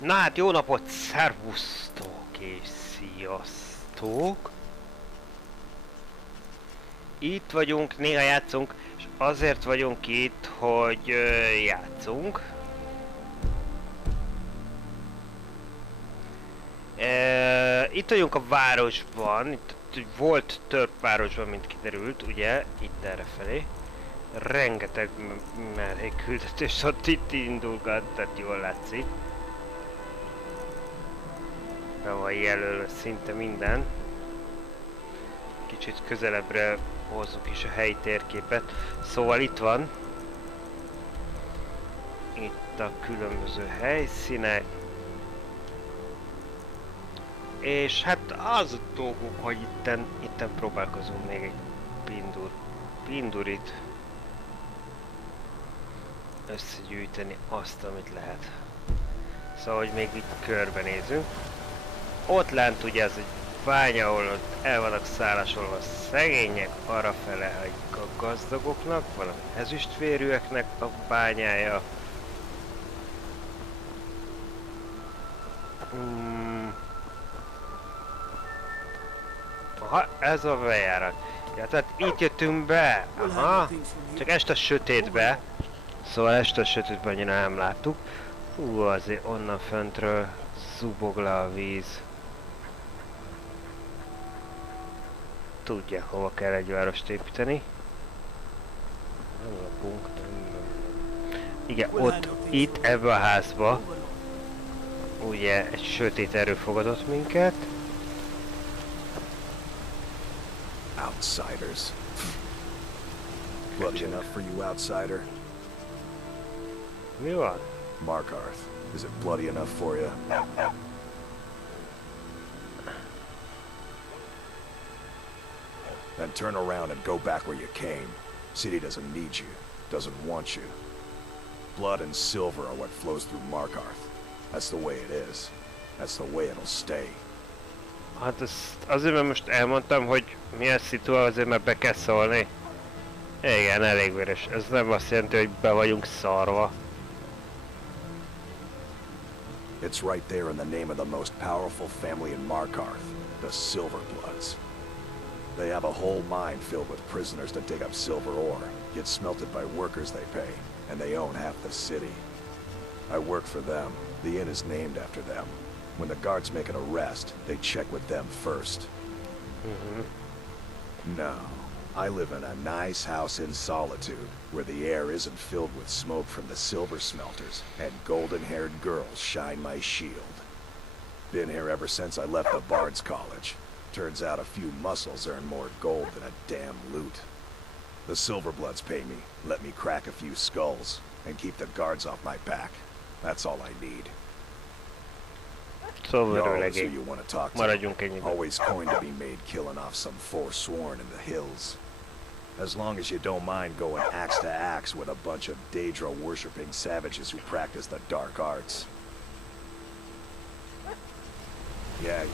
Na hát jó napot, szervusztok és sziasztok! Itt vagyunk, néha játszunk, és azért vagyunk itt, hogy játszunk. Itt vagyunk a városban, itt volt több városban, mint kiderült, ugye, itt errefelé. Rengeteg mellékküldetés ott itt indulgat, tehát jól látszik. Be van jelölve szinte minden. Kicsit közelebbre hozzuk is a helyi térképet. Szóval itt van. Itt a különböző helyszínek. És hát az a dolgunk, hogy itten próbálkozunk még egy pindurit összegyűjteni azt, amit lehet. Szóval, hogy még itt körbenézünk. Ott lent ugye ez egy bánya, ahol ott el vannak szállasolva a szegények, arrafele a gazdagoknak, valami ezüstvérűeknek a bányája. Aha, ez a bejárat. Ja, tehát itt jöttünk be. Aha, csak este a sötétbe. Szóval este a sötétben annyira nem láttuk. Hú, azért onnan föntről zubog le a víz. Tudják, hova kell egy várost építeni. Nem lapunk, igen, ott, itt, ebbe a házba. Ugye egy sötét erő fogadott minket. Outsiders. Bloody enough for you, outsider? Mi van? Markarth, is it bloody enough for you? Then turn around and go back where you came. City doesn't need you, doesn't want you. Blood and silver are what flows through Markarth. That's the way it is. That's the way it'll stay. Hát ezt azért, mert most elmondtam, hogy milyen szitu, azért mert be kell szólni. Igen, elég véres. Ez nem azt jelenti, hogy be vagyunk szarva. It's right there in the name of the most powerful family in Markarth, the Silverbloods. They have a whole mine filled with prisoners that dig up silver ore, get smelted by workers they pay, and they own half the city. I work for them. The inn is named after them. When the guards make an arrest, they check with them first. No, I live in a nice house in solitude, where the air isn't filled with smoke from the silver smelters, and golden-haired girls shine my shield. Been here ever since I left the Bard's College. Turns out a few muscles earn more gold than a damn loot. The Silverbloods pay me, let me crack a few skulls, and keep the guards off my back. That's all I need. Szóval who you want to talk to. Maradjunk ennyiben. Always coin to be made killing off some forsworn in the hills. As long as you don't mind going axe to axe with a bunch of Daedra-worshipping savages who practice the dark arts. Yeah.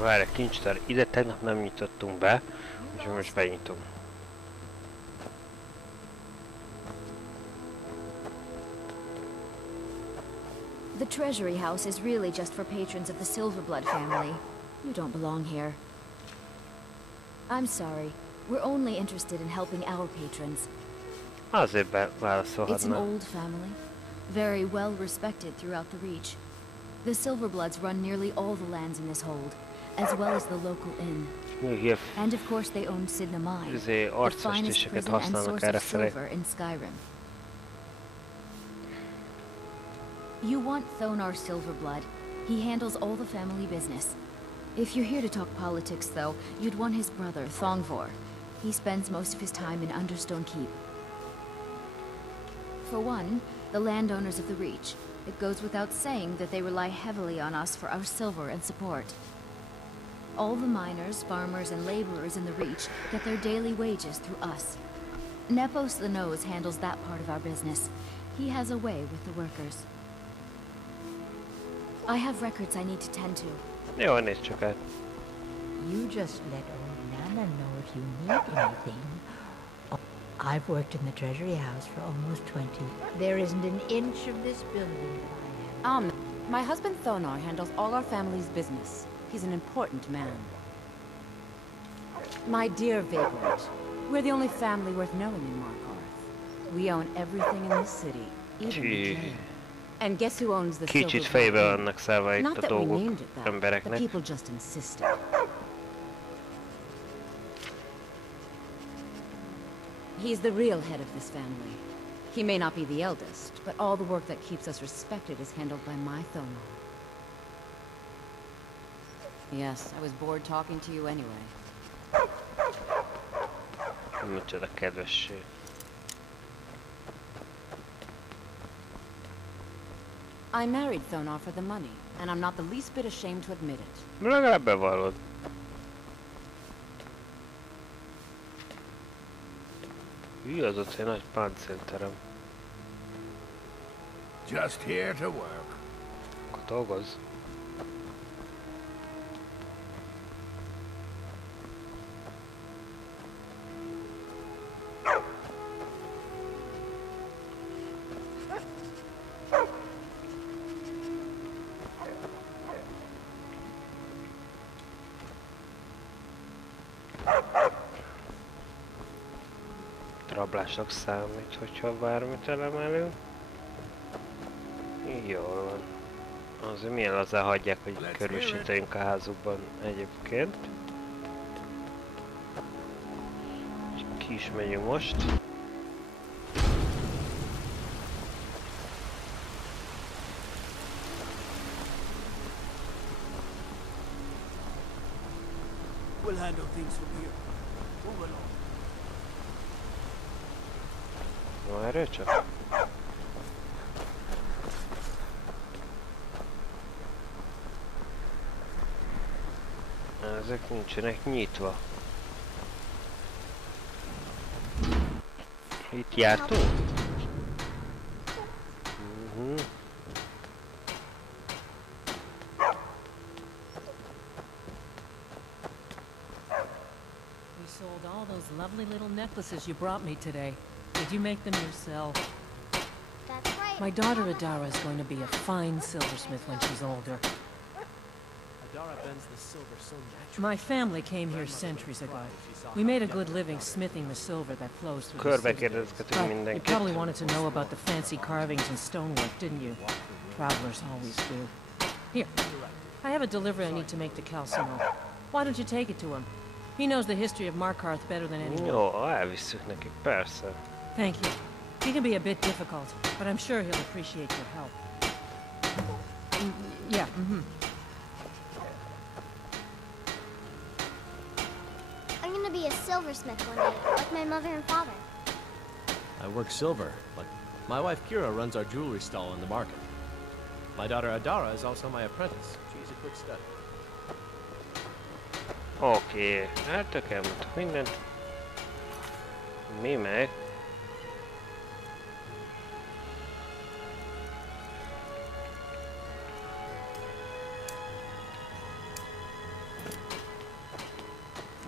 Várj, kincstár, ide tegnap nem nyitottunk be, úgyhogy most benyitom. The treasury house is really just for patrons of the Silverblood family. You don't belong here. I'm sorry. We're only interested in helping our patrons. Azért It's an válaszolhatna. old family, very well respected throughout the Reach. The Silverbloods run nearly all the lands in this hold, as well as the local inn. And of course they own Sidna Mine, the finest prison and source of silver in Skyrim. You want Thonar Silverblood. He handles all the family business. If you're here to talk politics, though, you'd want his brother, Thongvor. He spends most of his time in Understone Keep. For one, the landowners of the Reach. It goes without saying that they rely heavily on us for our silver and support. All the miners, farmers, and laborers in the Reach get their daily wages through us. Nepos the Nose handles that part of our business. He has a way with the workers. I have records I need to tend to. Jó, nézd csak át. You just let old Nana know you need anything. I've worked in the Treasury House for almost 20. There isn't an inch of this building that I have. My husband Thonar handles all our family's business. He's an important man. My dear Vagrant, we're the only family worth knowing in Markarth. We own everything in the city, even the jail. And guess who owns the Kicsit silver fejbe bulb? vannak szállva itt Not a that we dolgok named it that, the embereknek. people just insisted. He's the real head of this family. He may not be the eldest, but all the work that keeps us respected is handled by my Thonar. Yes, I was bored talking to you anyway. Micsoda kedvesség. I married Thonar for the money, and I'm not the least bit ashamed to admit it. Legalább bevallod. Hű, az ott egy nagy páncélterem. Just here to work. Akkor dolgozz. Rablásnak számít, hogyha bármit elemelünk. Jól van. Azért milyen lazán hagyják, hogy körülsétáljunk a házukban egyébként. Ki is megyünk most. We'll handle things from here. Move along. Na erről csak. Ezek nincsenek nyitva. Itt jártunk? We sold all those lovely little necklaces you brought me today. Did you make them yourself? That's right. My daughter Adara is going to be a fine silversmith when she's older. Adara bends the silver so naturally. My family came here centuries ago. We made a good living smithing the silver that flows through the Körbe city. kérdezgetünk But you mindenkit. probably wanted to know about the fancy carvings and stonework, didn't you? Travelers always do. Here, I have a delivery I need to make to Calcino. Why don't you take it to him? He knows the history of Markarth better than anyone. Jó, elvisszük nekik, persze. Thank you. He can be a bit difficult, but I'm sure he'll appreciate your help. Yeah, I'm gonna be a silversmith one day, like my mother and father. I work silver, but my wife Kira runs our jewelry stall in the market. My daughter Adara is also my apprentice. She's a quick study. Oké, hát tök elmondtuk mindent. Mi meg?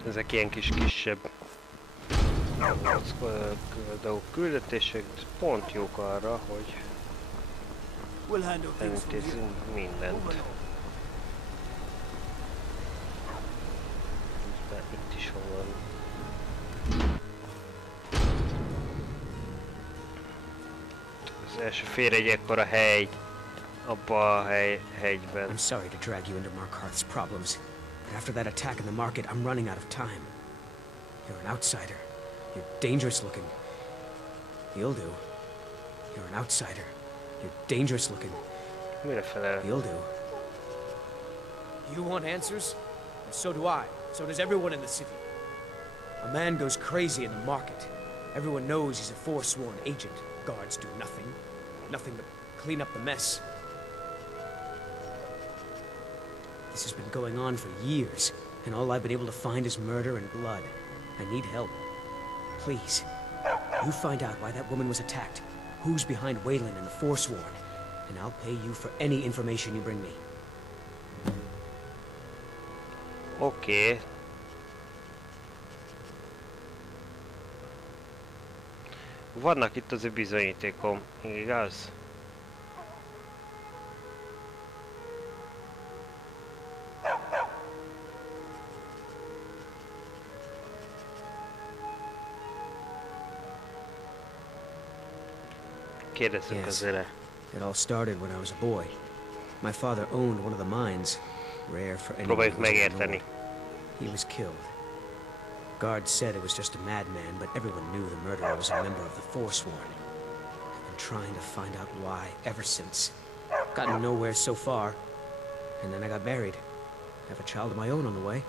Ezek ilyen kisebb dolgok, küldetések, pont jók arra, hogy We'll handle things from here. elintézzünk mindent. Itt is van. Az első fél egy ekkora hely, abba a hegyben. I'm sorry to drag you into Markarth's problems, but after that attack in the market, I'm running out of time. You're an outsider. You're dangerous looking. You'll do. You're an outsider. You're dangerous looking. Mire felel? You'll do. You want answers? And so do I. So does everyone in the city. A man goes crazy in the market. Everyone knows he's a forsworn agent. Guards do nothing. Nothing but clean up the mess. This has been going on for years, and all I've been able to find is murder and blood. I need help. Please, you find out why that woman was attacked, who's behind Wayland and the Forsworn, and I'll pay you for any information you bring me. Oké. Vannak itt azért bizonyítékom, igaz? Kérdezzünk azért. It all started when I was a boy. My father owned one of the mines, rare for anyone. Próbáljuk megérteni. He was killed. Guards said it was just a madman, but everyone knew the murderer was a member of the Forsworn. I've been trying to find out why ever since. Gotten nowhere so far, and then I got married. Have a child of my own on the way.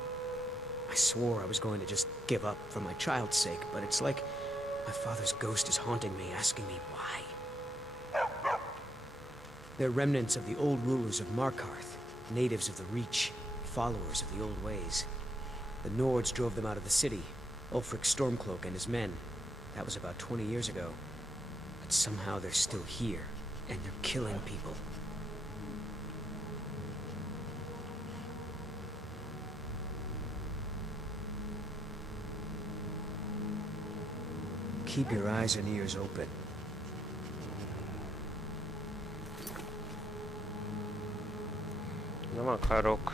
I swore I was going to just give up for my child's sake, but it's like my father's ghost is haunting me, asking me why. They're remnants of the old rulers of Markarth, natives of the Reach, followers of the old ways. The Nords drove them out of the city, Ulfric Stormcloak and his men. That was about 20 years ago. But somehow they're still here, and they're killing people. Keep your eyes and ears open. Nem akarok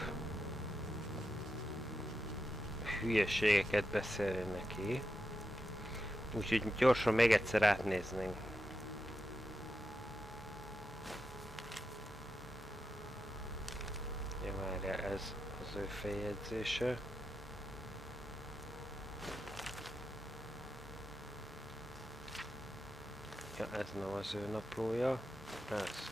hülyeségeket beszélni neki. Úgyhogy gyorsan még egyszer átnéznénk. Ja, várja, ez az ő feljegyzése. Ja, ez nem az ő naplója. Ez.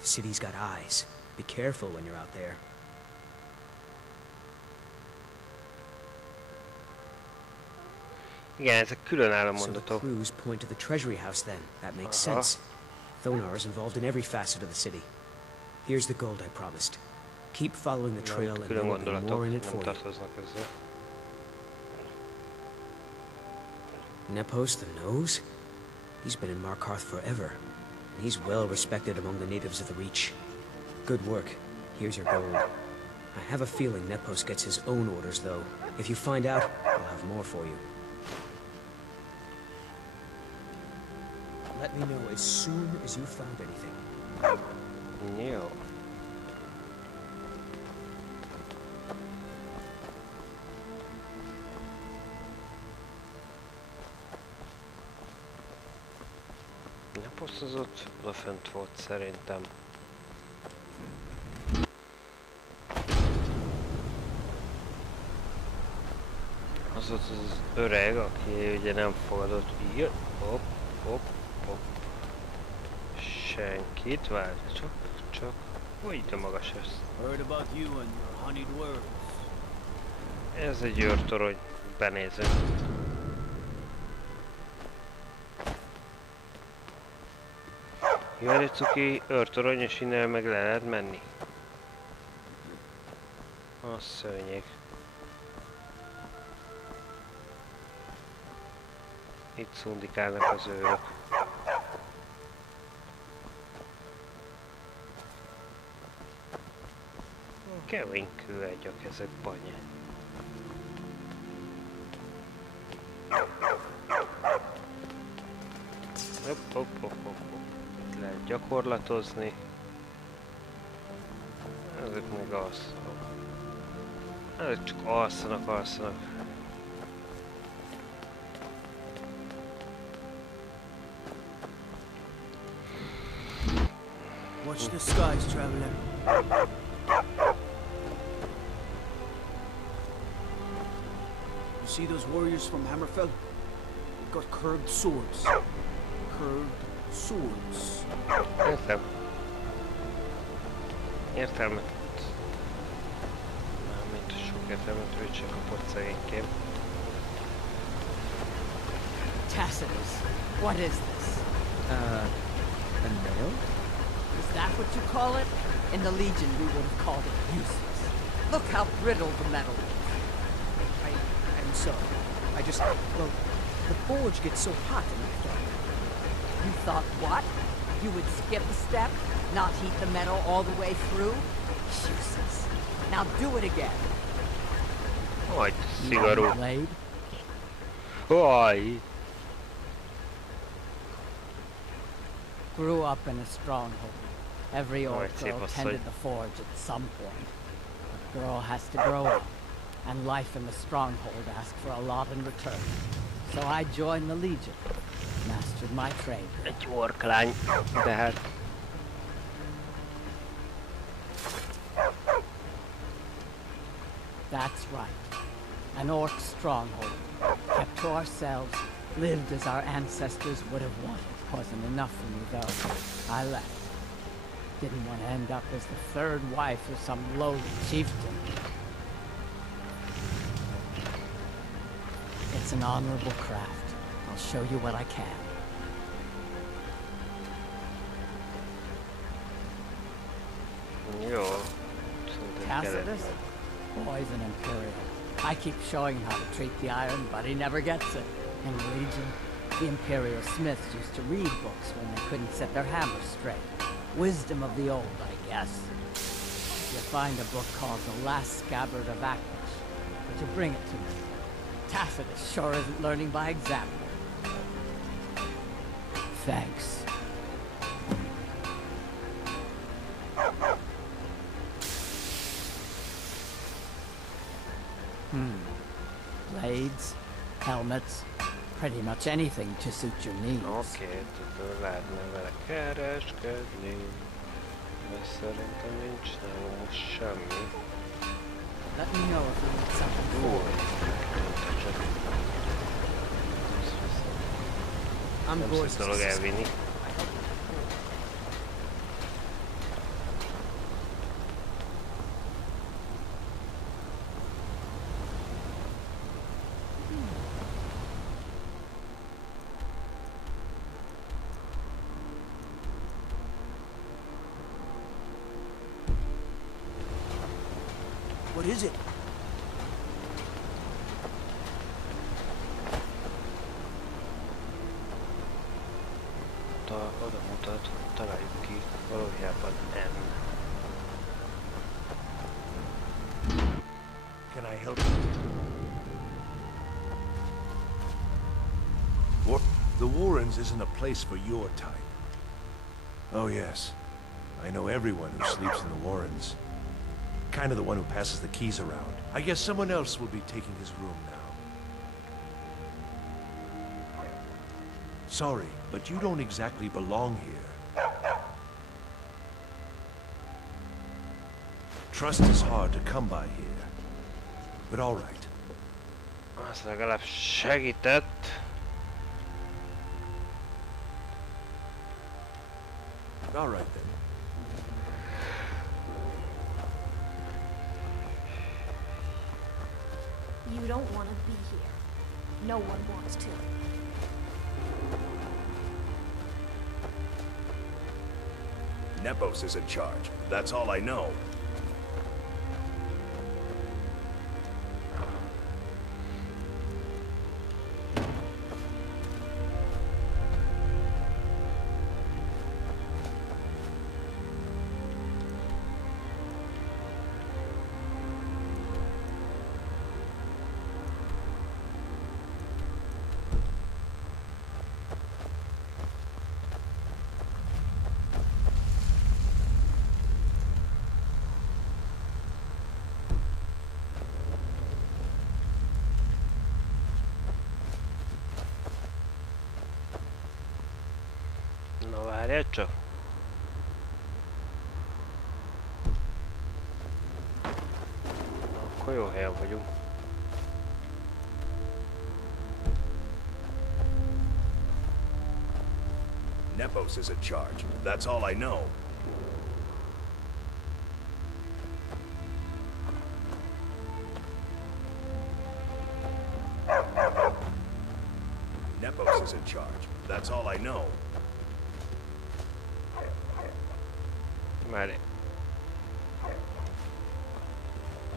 The city's got eyes. Be careful when you're out there. Igen, ezek különálló So the mondatok. clues point to the treasury house then. That makes sense. Thonar is involved in every facet of the city. Here's the gold I promised. Keep following the trail and there Külön will be gondolatok more in it nem for you. tartoznak ezzel. Nepos the Nose? He's been in Markarth forever. And he's well respected among the natives of the Reach. Good work. Here's your gold. I have a feeling Nepos gets his own orders, though. If you find out, I'll have more for you. Let me know as soon as you found anything. Jó. Naposztozott, odafönt volt szerintem. Az volt az öreg, aki ugye nem fogadott ír. Hopp, hopp, hopp. Senkit, várj, csak. Hogy de magas ez? Ez egy őrtorony, benézünk. Jaj, egy cuki őrtorony, és innen meg le lehet menni. A szörnyeg. Itt szundikálnak az őrök. Kemény kőegyek ezek, banya. Hopp. Itt lehet gyakorlatozni. Ezek meg alszanak. Ezek csak alszanak. Watch the skies, traveler. You see those warriors from Hammerfell? They've got curved swords. Curved swords. Értelmet. Mármint sok értelmet ő csak kapott szegényként. Tacitus, what is this? A nail? Is that what you call it? In the Legion, we would have called it useless. Look how brittle the metal is. I'm sorry. I just... well, the forge gets so hot and I thought... You thought what? You would skip a step? Not heat the metal all the way through? Useless. Now do it again. Aj, szigorú. Blade? Aj. Grew up in a stronghold. Every old girl tended the forge at some point. A girl has to grow up, and life in the stronghold asks for a lot in return. So I joined the Legion, mastered my trade. Egy orklány, de hát... That's right. An orc stronghold. Kept to ourselves, lived as our ancestors would have wanted. Wasn't enough for me, though. I left. Didn't want to end up as the third wife of some lowly chieftain. It's an honorable craft. I'll show you what I can. Jó. Tacitus? Boy's an Imperial. I keep showing him how to treat the iron, but he never gets it. In the Legion, the Imperial smiths used to read books when they couldn't set their hammers straight. Wisdom of the old, I guess. If you find a book called The Last Scabbard of Aklish, would you bring it to me? Tacitus sure isn't learning by example. Thanks. Blades, helmets, pretty much anything to suit your needs. Oké, tudod, lehetne vele kereskedni, de szerintem nincs nálam most semmi. Let me know if you need something for it. Nem szép dolog elvinni. What is it? Oda mutat, hogy találjuk ki valójában M. Can I help you? The Warrens isn't a place for your type. Oh yes. I know everyone who sleeps in the Warrens. Kind of the one who passes the keys around. I guess someone else will be taking his room now. Sorry, but you don't exactly belong here. Trust is hard to come by here. But all right. Az legalább segített. All right then. You don't want to be here. No one wants to. Nepos is in charge. That's all I know. Na várjál csak. Akkor jó helyen vagyunk. Nepos is in charge. That's all I know. Nepos is in charge. That's all I know. Várj.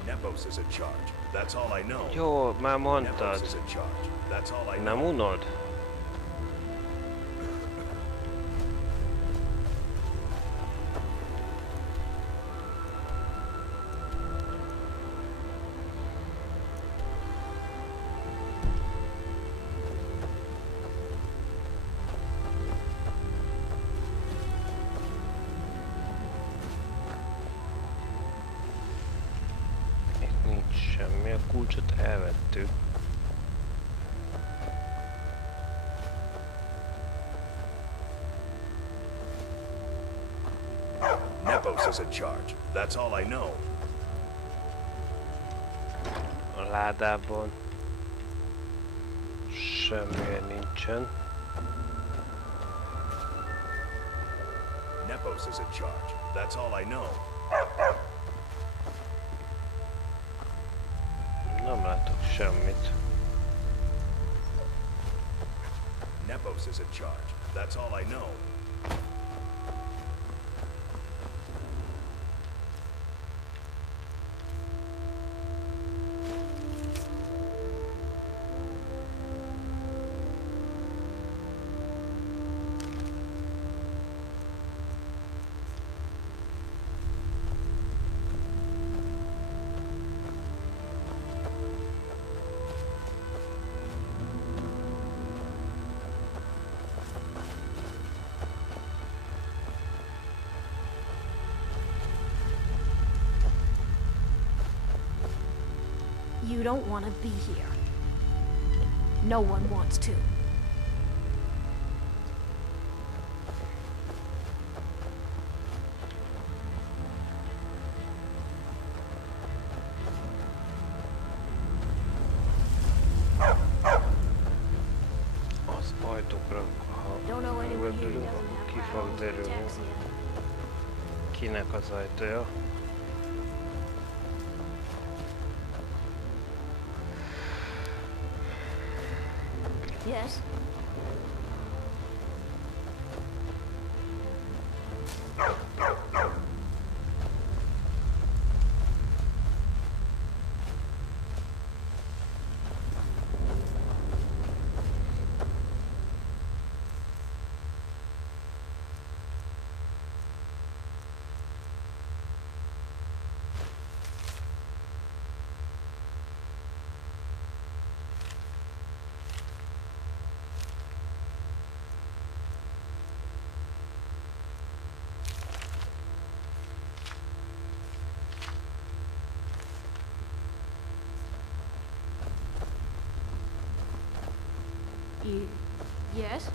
Nepos is in charge. That's all I know. Jó, már Nepos mondtad. is in charge. That's all I Nem know. unod? Itt nincs semmi, a kulcsot elvettük. Nepos is in charge. That's all I know. A ládában semmilyen nincsen. Nepos is in charge. That's all I know. Nem látok semmit. Nepos is in charge. That's all I know. You don't want to be here. No one wants to. Az ajtókra, ha gördülünk, akkor ki fog derülni. Kinek az ajtója? Yes? Yes?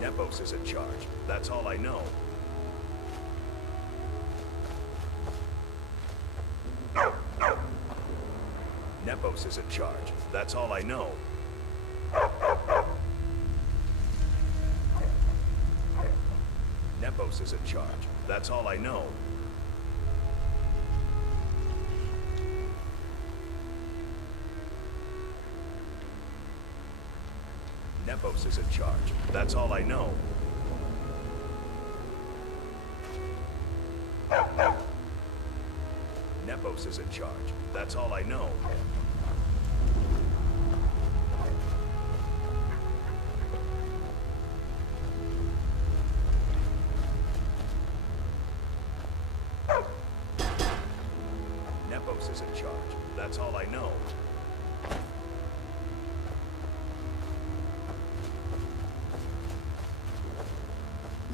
Nepos is in charge. That's all I know. Nepos is in charge. That's all I know. Nepos is in charge. That's all I know. Nepos is in charge. That's all I know. Nepos is in charge. That's all I know. Nepos is in charge. That's all I know.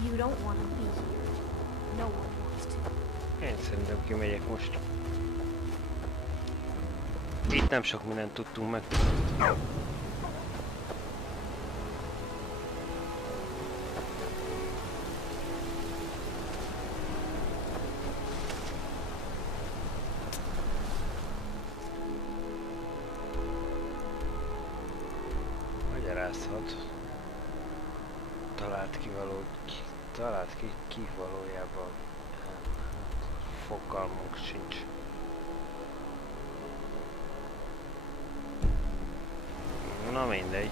You don't want to be here. No one wants to. Én szerintem kimegyek most. Itt nem sok mindent tudtunk meg. Magyarázhat. Talált ki valójában. Fogalmunk sincs. Na mindegy.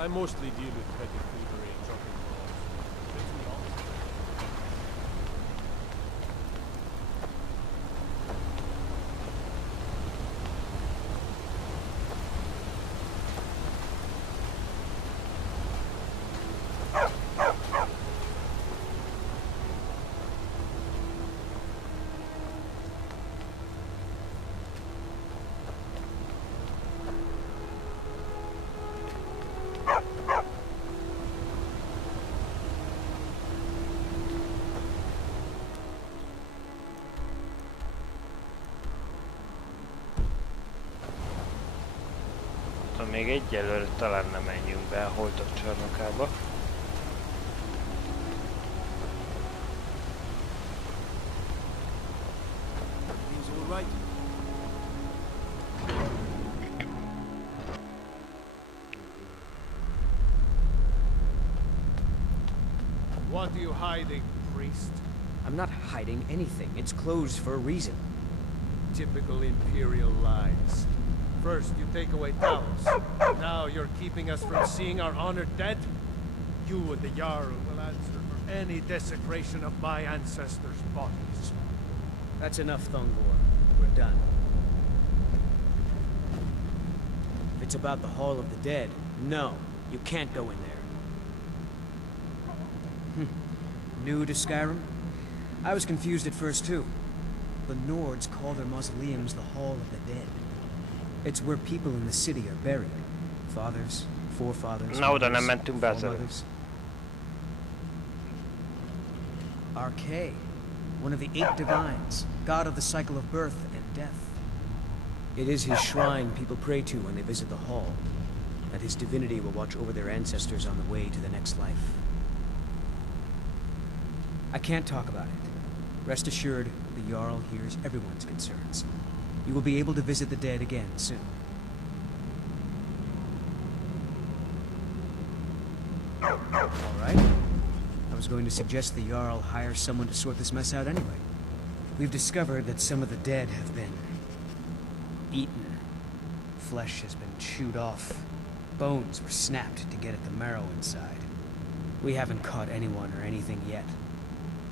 I mostly deal with petty thievery and drunken brawls. Makes me honest. Még egyelőre talán nem menjünk be a holtak csarnokába. What are you hiding, priest? I'm not hiding anything. It's closed for a reason. Typical Imperial lies. First, you take away Talos. Now you're keeping us from seeing our honored dead? You and the Jarl will answer for any desecration of my ancestors' bodies. That's enough, Thungor. We're done. If it's about the Hall of the Dead, no, you can't go in there. New to Skyrim? I was confused at first, too. The Nords call their mausoleums the Hall of the Dead. It's where people in the city are buried. Fathers, forefathers, foremothers. Archay, one of the 8 divines, god of the cycle of birth and death. It is his shrine people pray to when they visit the hall, that his divinity will watch over their ancestors on the way to the next life. I can't talk about it. Rest assured, the Jarl hears everyone's concerns. You will be able to visit the dead again soon. All right. I was going to suggest the Jarl hire someone to sort this mess out anyway. We've discovered that some of the dead have been eaten. Flesh has been chewed off. Bones were snapped to get at the marrow inside. We haven't caught anyone or anything yet.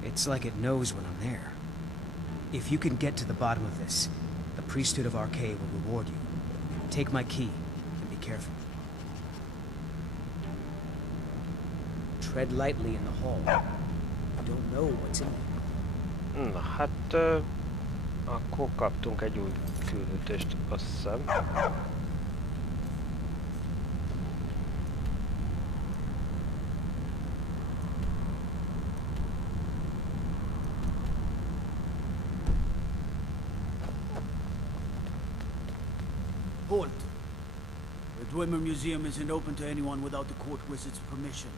It's like it knows when I'm there. If you can get to the bottom of this, the priesthood of Archay will reward you. Take my key, and be careful. Tread lightly in the hall. You don't know what's in there. Na hát, akkor kaptunk egy új küldetést, azt hiszem. Halt! The Dwemer Museum isn't open to anyone without the court wizard's permission.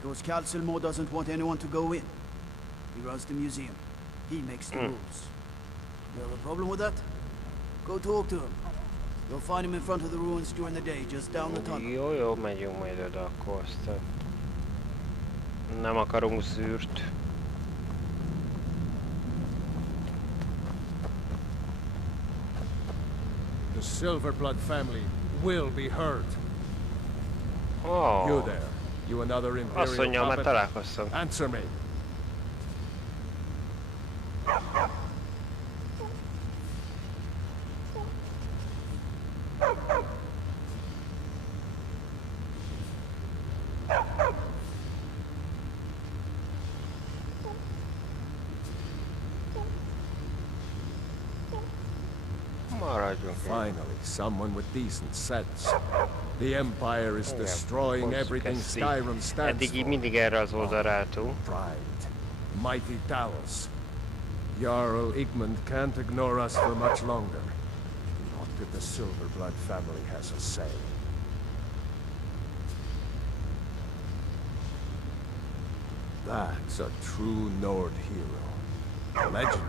Because Calsilmo doesn't want anyone to go in. He runs the museum. He makes the rules. You have a problem with that? Go talk to him. You'll find him in front of the ruins during the day, just down the tunnel. Jó, megyünk majd oda akkor aztán. Nem akarunk zűrt. The Silverblood family will be hurt. Oh. You there. You another Imperial Asszonnyal már puppet? találkoztam. Answer me. Finally, someone with decent sense. The Empire is destroying everything Skyrim stands Eddig mindig erre az oldalra álltunk. Pride. Mighty Talos. Jarl Igmund can't ignore us for much longer. Not if the Silverblood family has a say. That's a true Nord hero. Legend.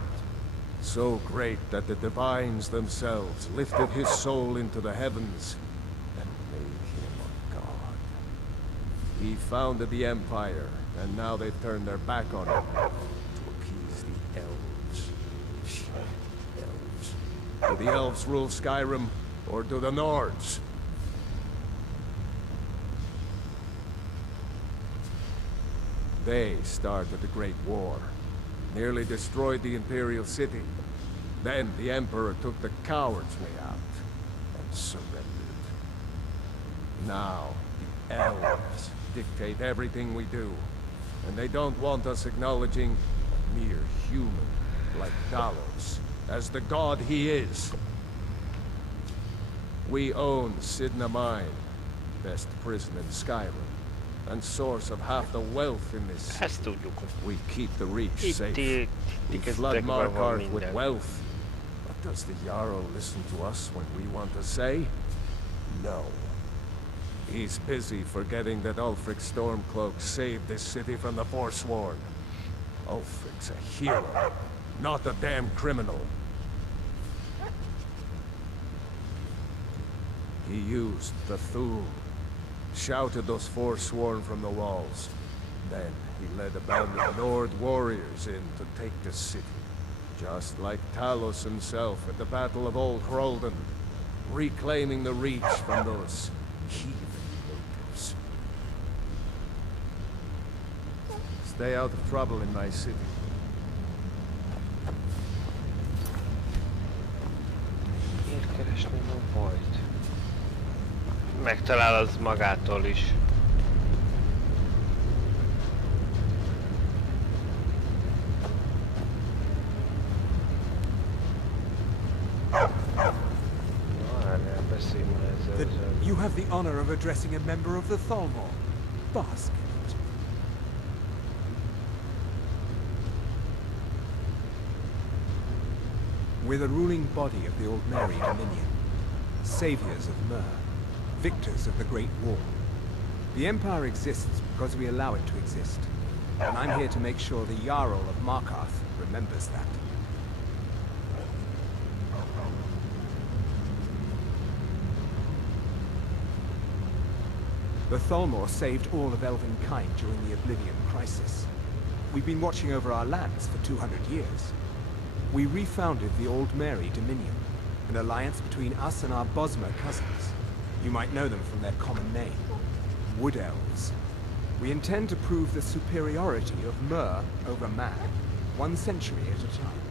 So great that the divines themselves lifted his soul into the heavens and made him a god. He founded the Empire, and now they've turned their back on him to appease the elves. Elves. Do the elves rule Skyrim, or do the Nords? They started the Great War. Nearly destroyed the Imperial city. Then the Emperor took the coward's way out and surrendered. Now, the elves dictate everything we do, and they don't want us acknowledging a mere human like Talos as the god he is. We own Sidna Mine, best prison in Skyrim, and source of half the wealth in this city. We keep the Reach safe. We flood Markarth with wealth. But does the Jarl listen to us when we want to say? No. He's busy forgetting that Ulfric Stormcloak saved this city from the Forsworn. Ulfric's a hero, not a damn criminal. He used the Thule. Shouted those Forsworn from the walls. Then he led a band of Nord warriors in to take the city. Just like Talos himself at the Battle of Old Hroldan, reclaiming the Reach from those heathen natives. Stay out of trouble in my city. Érkeresni a bajt. Megtalál az magától is. You have the honor of addressing a member of the Thalmor. Bask in it. We're the ruling body of the Old Mary Dominion. Saviors of Myr. Victors of the Great War. The Empire exists because we allow it to exist. And I'm here to make sure the Jarl of Markarth remembers that. The Thalmor saved all of Elvenkind during the Oblivion Crisis. We've been watching over our lands for 200 years. We refounded the Old Mary Dominion, an alliance between us and our Bosmer cousins. You might know them from their common name, Wood Elves. We intend to prove the superiority of Myr over man, 1 century at a time.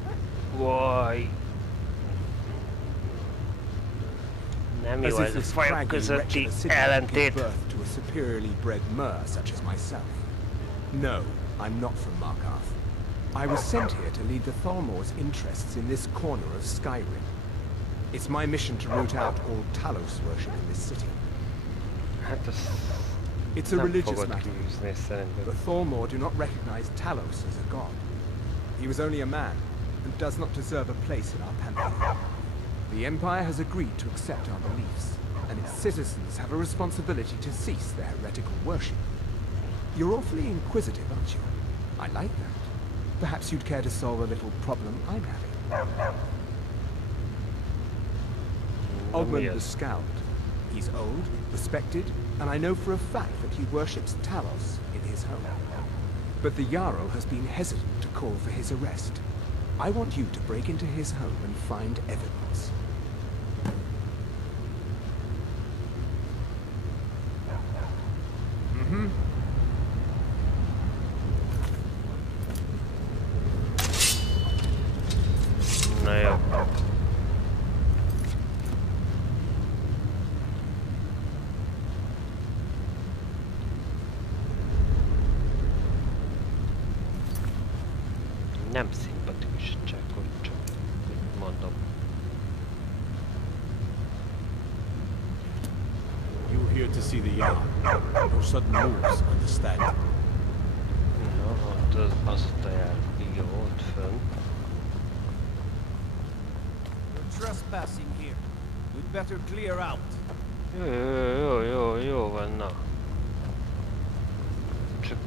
Why? Nem jó ez a fajok közötti ellentét. Birth to a superiorly bred Myr such as myself. No, I'm not from Markarth. I was sent here to lead the Thalmor's interests in this corner of Skyrim. It's my mission to root out all Talos worship in this city. It's a religious matter. The Thalmor do not recognize Talos as a god. He was only a man, and does not deserve a place in our pantheon. The Empire has agreed to accept our beliefs, and its citizens have a responsibility to cease their heretical worship. You're awfully inquisitive, aren't you? I like that. Perhaps you'd care to solve a little problem I'm having. Ogmund the Scout. He's old, respected, and I know for a fact that he worships Talos in his home. But the Jarl has been hesitant to call for his arrest. I want you to break into his home and find evidence. Na jó. Nem szimpatikus, csak mondom. You here to see the Jarl. No sudden moves, understand? Jó, ott azóta jár. Igen, ott fönn. You're trespassing here. You'd better clear out. Jó van, na. Csak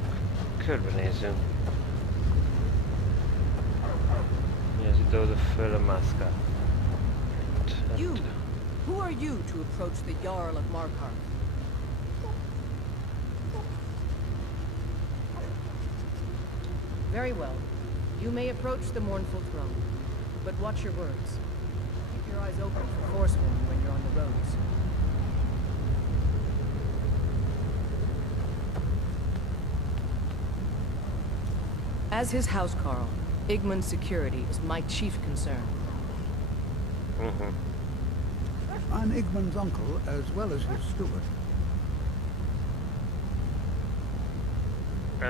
körbenézünk. Mi az ide-oda föl a mászkál? You! Who are you to approach the Jarl of Markarth? Very well. You may approach the mournful throne, but watch your words. Keep your eyes open for horsemen when you're on the roads. As his housecarl, Igmund's security is my chief concern. I'm Igmund's uncle as well as his steward.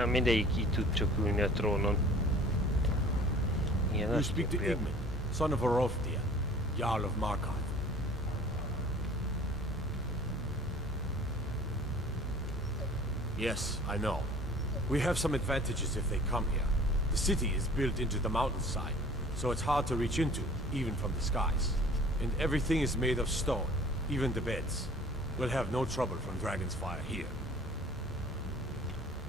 Mindegyik így tud csak ülni a trónon. Igen, You speak to Igmund, son of Orofdia, Jarl of Markarth. Yes, I know. We have some advantages if they come here. The city is built into the mountainside, so it's hard to reach into, even from the skies. And everything is made of stone, even the beds. We'll have no trouble from Dragon's Fire here.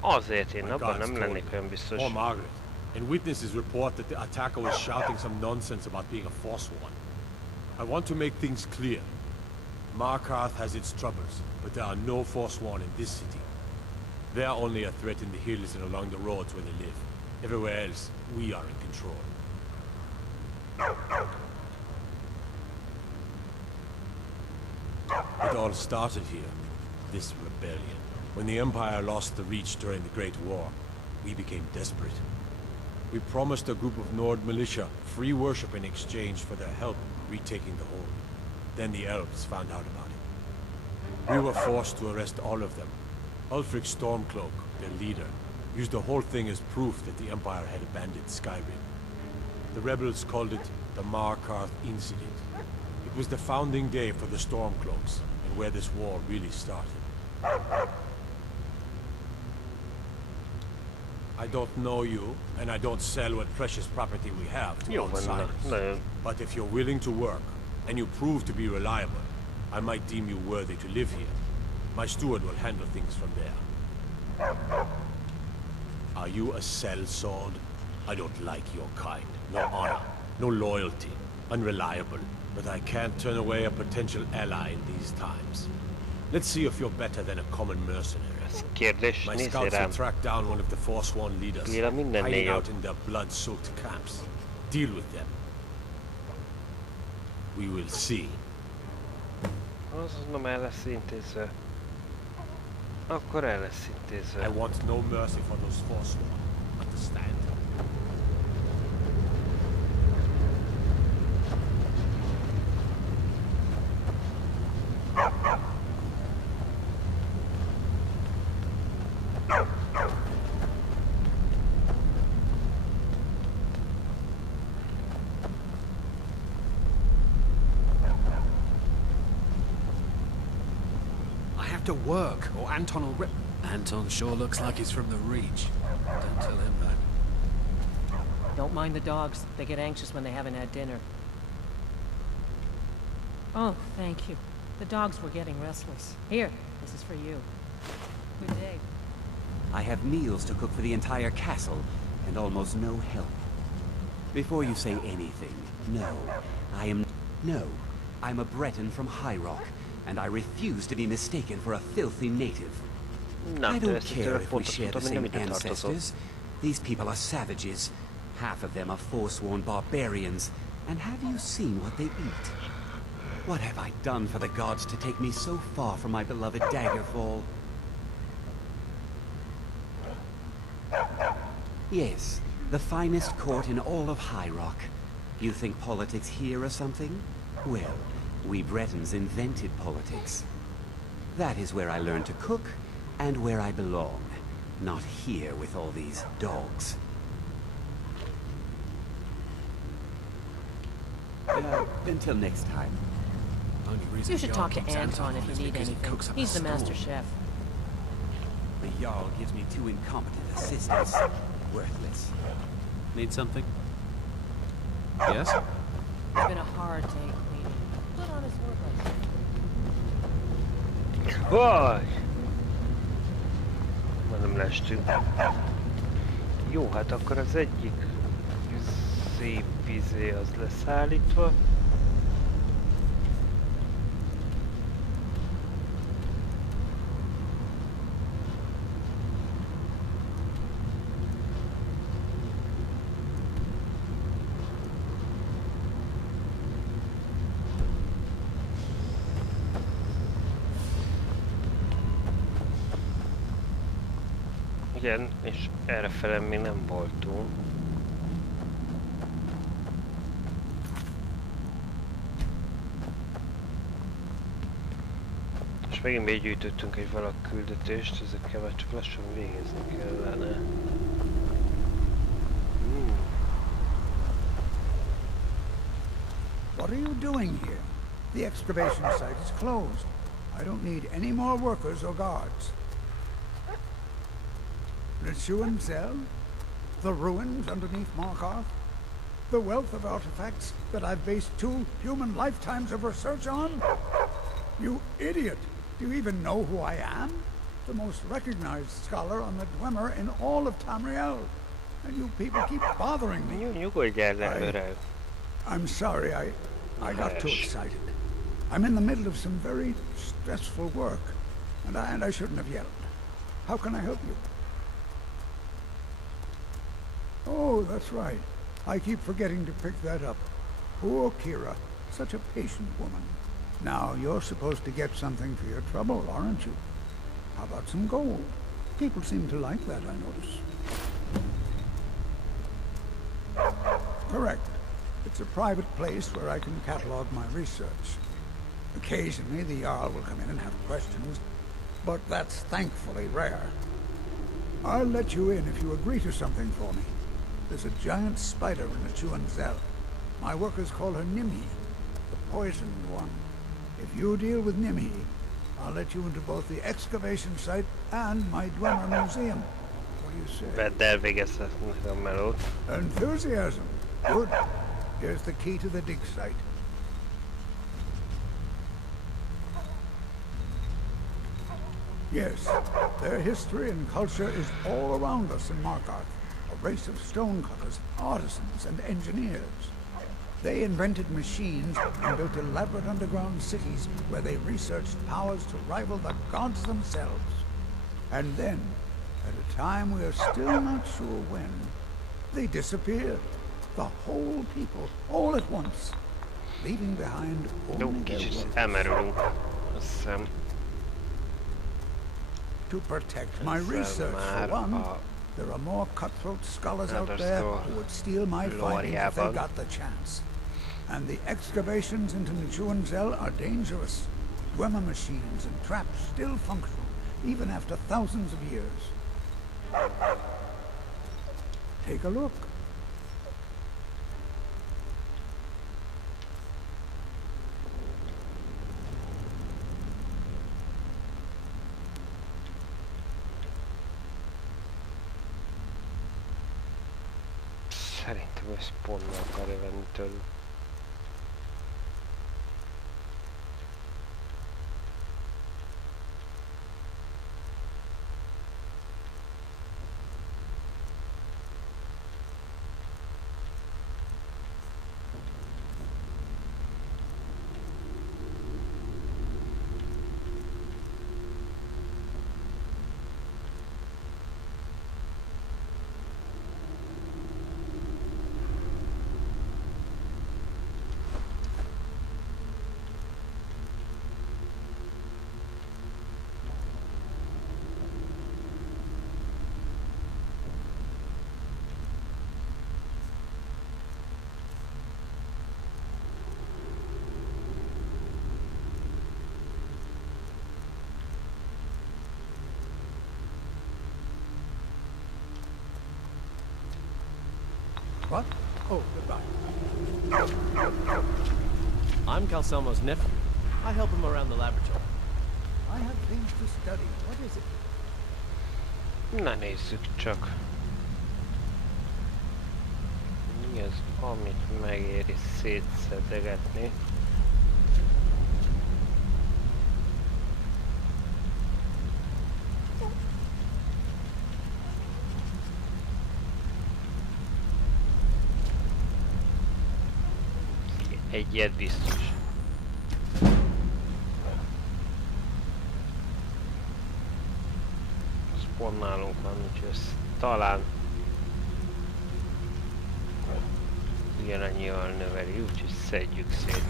Azért én abban nem lennék olyan biztos. Or Margaret. And witnesses report that the attacker was shouting some nonsense about being a Forsworn. I want to make things clear. Markarth has its troubles, but there are no Forsworn in this city. They are only a threat in the hills and along the roads where they live. Everywhere else, we are in control. It all started here, this rebellion. When the Empire lost the Reach during the Great War, we became desperate. We promised a group of Nord militia free worship in exchange for their help retaking the hold. Then the elves found out about it. We were forced to arrest all of them. Ulfric Stormcloak, their leader, used the whole thing as proof that the Empire had abandoned Skyrim. The rebels called it the Markarth Incident. It was the founding day for the Stormcloaks, and where this war really started. I don't know you, and I don't sell what precious property we have to outsiders. But if you're willing to work, and you prove to be reliable, I might deem you worthy to live here. My steward will handle things from there. Are you a sellsword? I don't like your kind. No honor, no loyalty, unreliable. But I can't turn away a potential ally in these times. Let's see if you're better than a common mercenary. My scouts will track down one of the Forsworn leaders, hiding out in their blood-soaked camps. Deal with them. We will see. Azonnal el lesz intézve. Akkor el lesz intézve. I want no mercy for those Forsworn. Understand? To work, or Anton will rip. Anton sure looks like he's from the Reach. Don't tell him that. Don't mind the dogs. They get anxious when they haven't had dinner. Oh, thank you. The dogs were getting restless. Here, this is for you. Good day. I have meals to cook for the entire castle, and almost no help. Before you say anything, no, I'm a Breton from High Rock, and I refuse to be mistaken for a filthy native. I don't care if we share the same ancestors. These people are savages. Half of them are forsworn barbarians. And have you seen what they eat? What have I done for the gods to take me so far from my beloved Daggerfall? Yes, the finest court in all of High Rock. You think politics here or something? Well, we Bretons invented politics. That is where I learned to cook, and where I belong. Not here with all these dogs. Until next time. You should talk to Anton if you need anything. He's the master chef. The Jarl gives me 2 incompetent assistants. Worthless. Need something? Yes? It's been a hard day cleaning. Put on his work. Vaj! Ma nem lestünk. Jó, hát akkor az egyik szép izé az leszállítva. Igen, és errefele még nem voltunk. És megint begyűjtöttünk egy valak küldetést, ezekkel már csak lassan végezni kellene. What are you doing here? The excavation site is closed. I don't need any more workers or guards. Zell? The ruins underneath Markarth? The wealth of artifacts that I've based 2 human lifetimes of research on? You idiot! Do you even know who I am? The most recognized scholar on the Dwemer in all of Tamriel. And you people keep bothering me. I'm sorry, I got too excited. I'm in the middle of some very stressful work, and I shouldn't have yelled. How can I help you? Oh, that's right. I keep forgetting to pick that up. Poor Kira. Such a patient woman. Now, you're supposed to get something for your trouble, aren't you? How about some gold? People seem to like that, I notice. Correct. It's a private place where I can catalog my research. Occasionally, the Jarl will come in and have questions, but that's thankfully rare. I'll let you in if you agree to something for me. There's a giant spider in Zell. My workers call her Nimhi, the poisoned one. If you deal with Nimhi, I'll let you into both the excavation site and my Dwemer museum. What do you say? Vedd elvégezhetnek a melót. Enthusiasm. Good. Here's the key to the dig site. Yes, their history and culture is all around us in Markarth. A race of stonecutters, artisans, and engineers. They invented machines and built elaborate underground cities where they researched powers to rival the gods themselves. And then, at a time we are still not sure when, they disappeared. The whole people, all at once, leaving behind only their works. Elmerülni. To protect my research, for one. There are more cutthroat scholars out there who would steal my findings if they got the chance. And the excavations into Zell are dangerous. Dwemer machines and traps still functional, even after thousands of years. Take a look. Szerintem ezt pont meg akarja venni tőlük. What? Oh, goodbye. I'm Calselmo's nephew. I help him around the laboratory. I have things to study. What is it? Na nézzük csak. Mi az, amit megéri szétszedegetni? Egy ilyet biztos. Pont nálunk van, úgyhogy ezt talán ugyanannyival növeli, úgyhogy szedjük szét.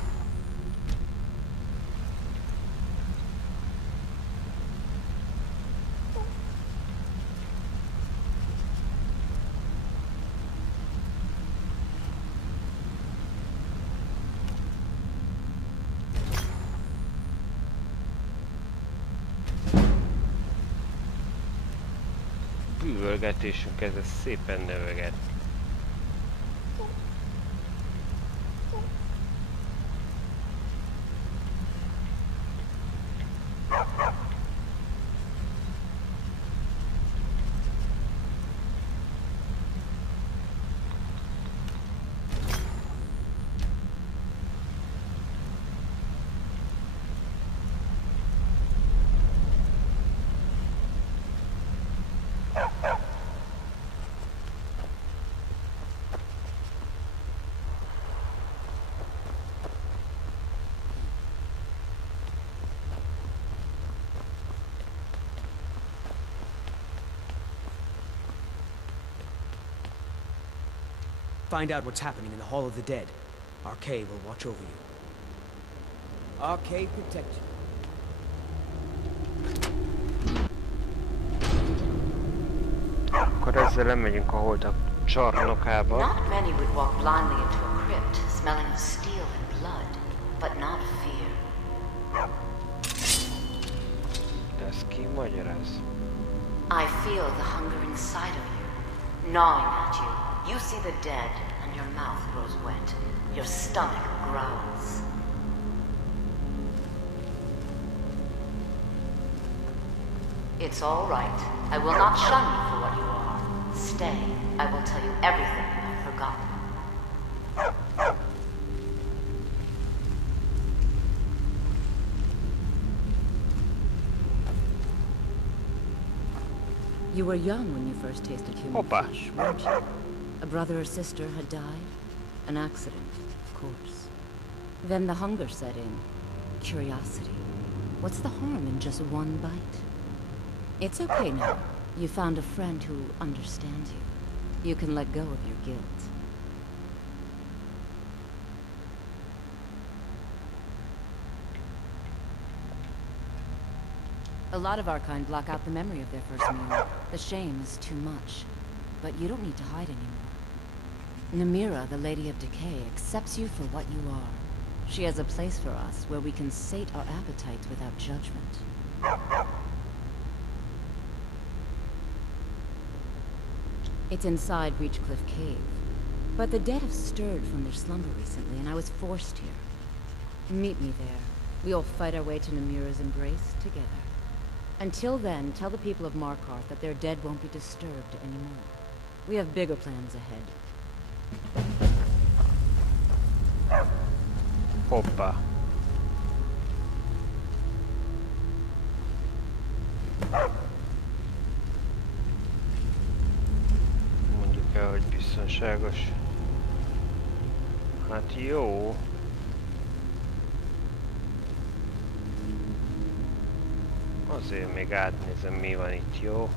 Bűvölgetésünk ez szépen növeget. Find out what's happening in the Hall of the Dead. RK will watch over you. RK protect you. Akkor ezzel lemegyünk a holtak csarnokába. Not many would walk blindly into a crypt, smelling of steel and blood, but not fear. De ez ki magyaráz? I feel the hunger inside of you, gnawing at you. You see the dead, and your mouth grows wet. Your stomach growls. It's all right. I will not shun you for what you are. Stay. I will tell you everything you have forgotten. You were young when you first tasted human flesh, weren't you? A brother or sister had died? An accident, of course. Then the hunger set in. Curiosity. What's the harm in just one bite? It's okay now. You found a friend who understands you. You can let go of your guilt. A lot of our kind block out the memory of their first meal. The shame is too much. But you don't need to hide anymore. Namira, the Lady of Decay, accepts you for what you are. She has a place for us where we can sate our appetites without judgment. It's inside Reachcliff Cave. But the dead have stirred from their slumber recently, and I was forced here. Meet me there. We'll fight our way to Namira's embrace together. Until then, tell the people of Markarth that their dead won't be disturbed anymore. We have bigger plans ahead. Hoppá. Mondjuk el, hogy biztonságos. Hát jó. Azért még átnézem, mi van itt, jó?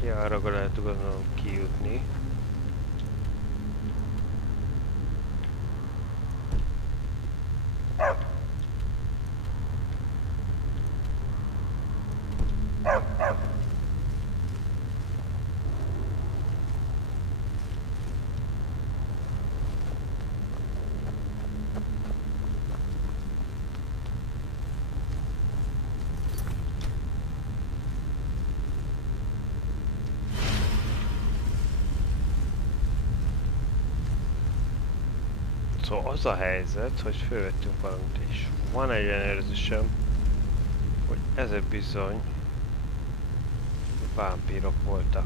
Ki arra lehet gondolom kijutni. Szóval az a helyzet, hogy fölvettünk valamit, és van egy ellenőrzésem, hogy ezek bizony vámpírok voltak.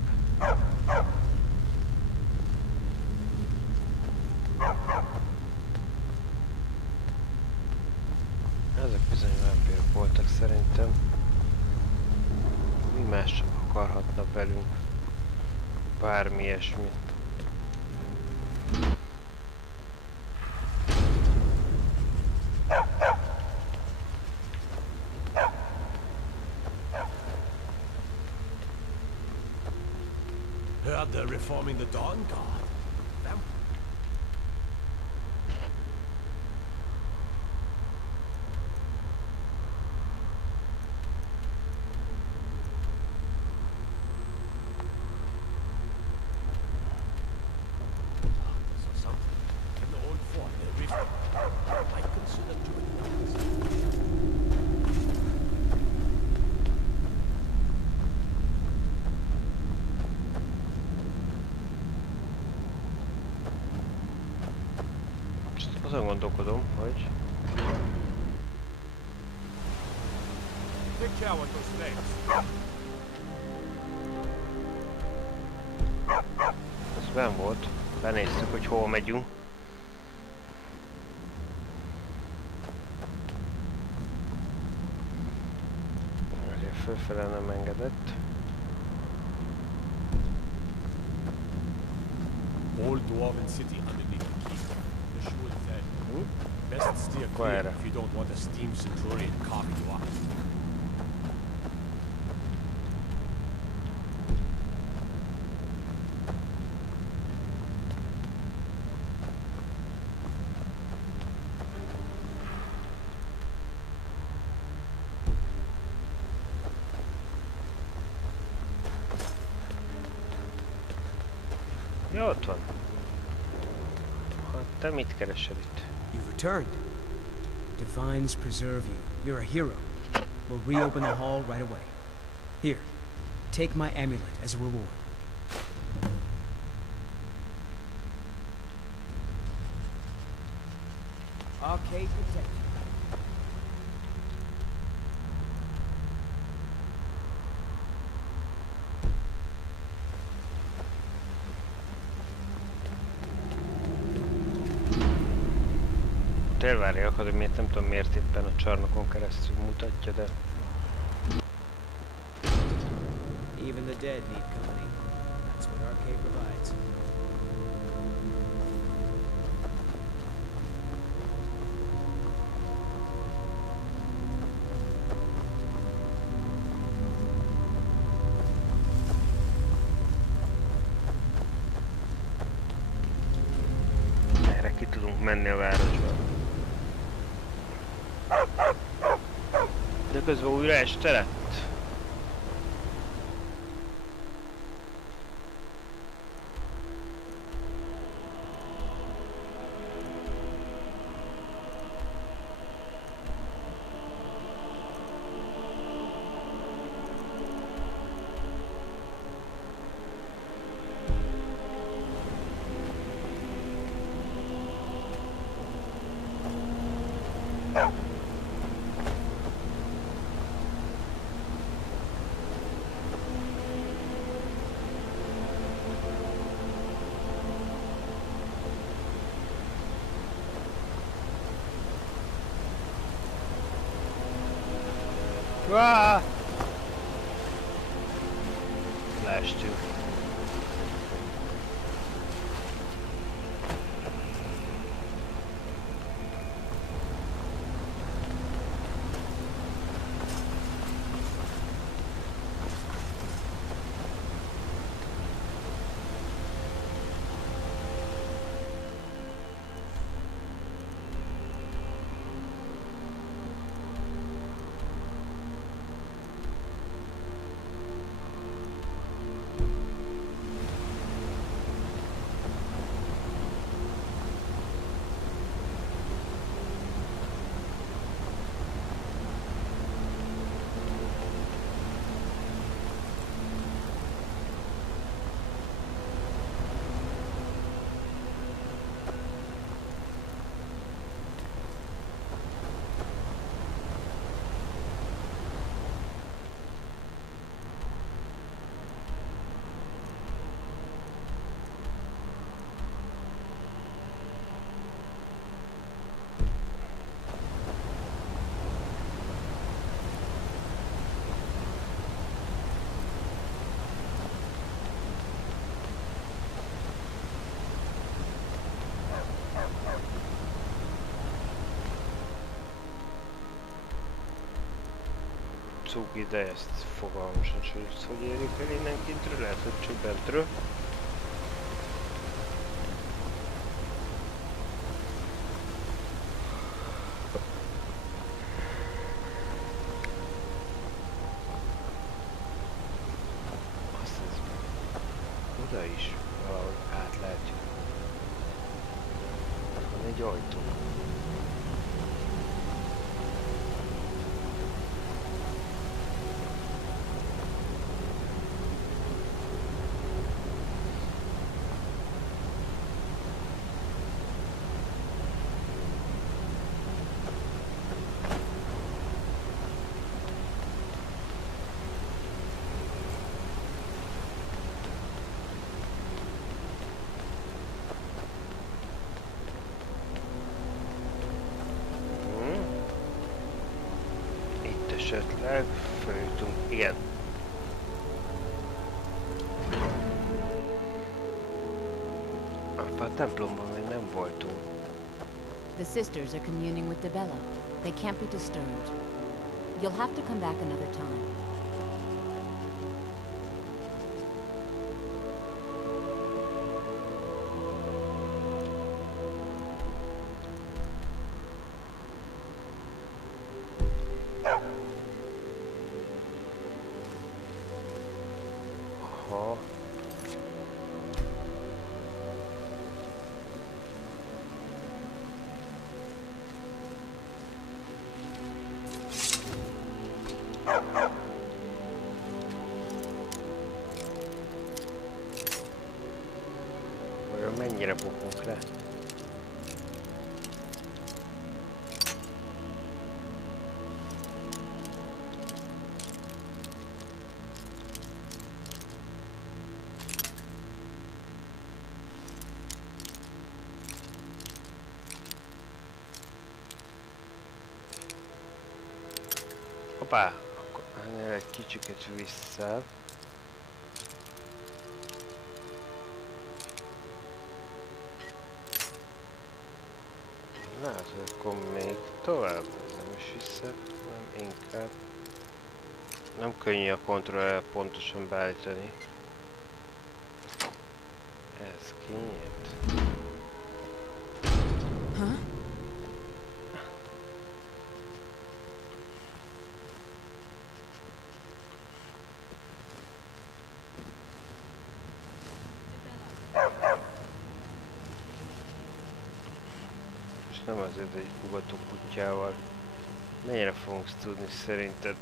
Ezek bizony vámpírok voltak szerintem. Mi más akarhatna velünk? Bármi ilyesmi. Heard they're reforming the Dawn Guard. Azon gondolkodom, hogy... Ez benn volt. Benéztük, hogy hova megyünk. Azért fölfele nem engedett. Old Dwarven city underneath the keep. The shore is dead. Best steer clear if you don't want a steam centurion carving you up. Ja, ott van. Hát te mit keresel itt? You've returned. Divines preserve you. You're a hero. We'll reopen the hall right away. Here, take my amulet as a reward. Arcade protection. Elvárni akar, hogy miért nem tudom miért éppen a csarnokon keresztül mutatja, de... Even the dead need company. That's what arcade provides. Erre ki tudunk menni a városba. De közben újra este lett. Váááá! Leestünk. úszunk ide, ezt fogalmam sincs, hogy ezt hogy érjük el innen kintről, lehet, hogy csak bentről. Azt ez oda is valahogy át lehet. Van egy ajtó. Esetleg feljutunk, igen. A templomban még nem voltunk. The sisters are communing with Bella. They can't be disturbed. You'll have to come back another time. Mennyire bukunk le? Hoppá! Akkor ennél egy kicsiket vissza. Hát, akkor még tovább, nem is hiszem, nem inkább. Nem könnyű a kontroller pontosan beállítani. Ez kinyílt. Huh? Nem azért egy ugató kutyával. Mennyire fogunk tudni szerinted?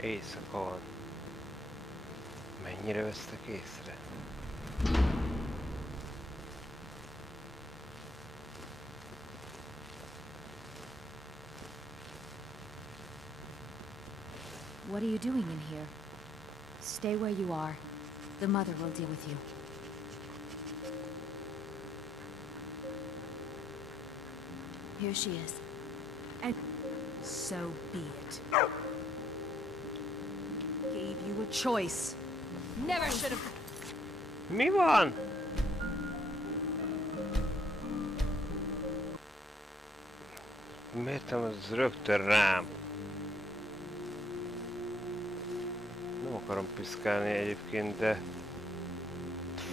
Éjszaka van. Mennyire vesztek észre? What are you doing in here? Stay where you are. The mother will deal with you. Here she is. And so be it. Gave you a choice. Never should have. Mi van? Miért nem az rögtön rám? Nem akarom piszkálni egyébként, de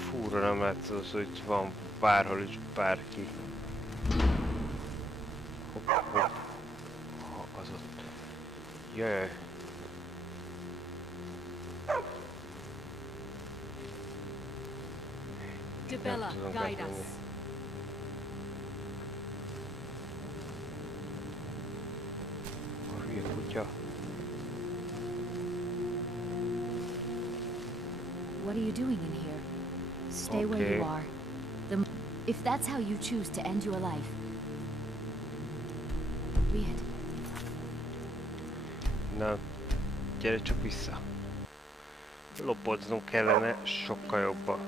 fúra nem látszott, hogy itt van bárhol is bárki. Hopp, hopp. Az ott. Jaj. Bella, guide us. A hülye kutya. What are you doing in here? Stay where you are. If that's how you choose to end your life, be it. Na, gyere csak vissza. Lopoznunk kellene sokkal jobban.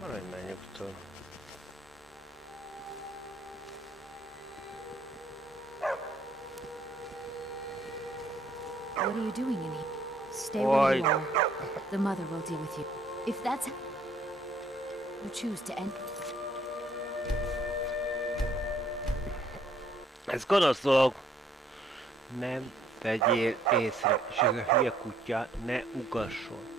Maradj már nyugton. What are you doing in here? Stay where you are. The mother will deal with you. If that's how you choose to end. Ez gonosz dolog. Nem vegyél észre, és ez a hülye kutya ne ugasson.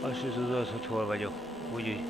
Azt is tudod, hogy hol vagyok. Úgy.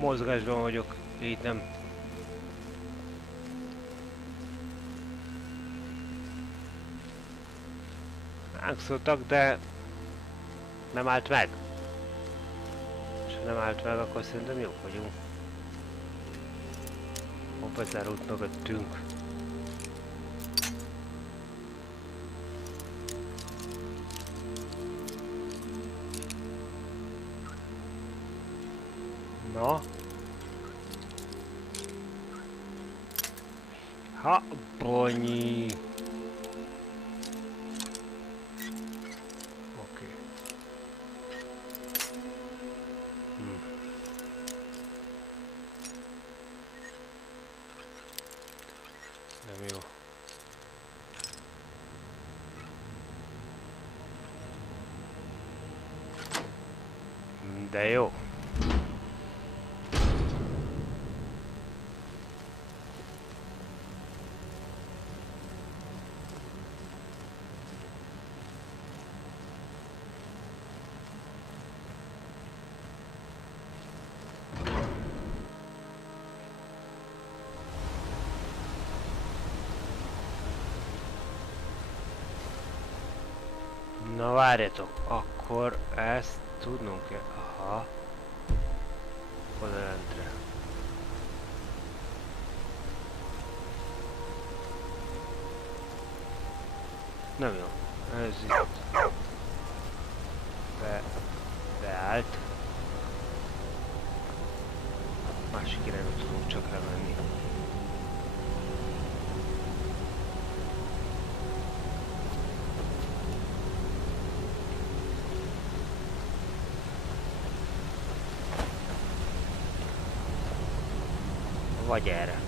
Mozgásban vagyok, így nem. Megszóltak, de nem állt meg. És ha nem állt meg, akkor szerintem jók vagyunk. Hoppa, zárult mögöttünk. Na. Ha, bonyi. Oké. Nem jó. De jó. Na várjatok, akkor ezt tudnunk kell. Aha. Oda lentre. Nem jó. Ez itt. Beállt. Másik irányba tudunk csak lemenni. Vagy erre.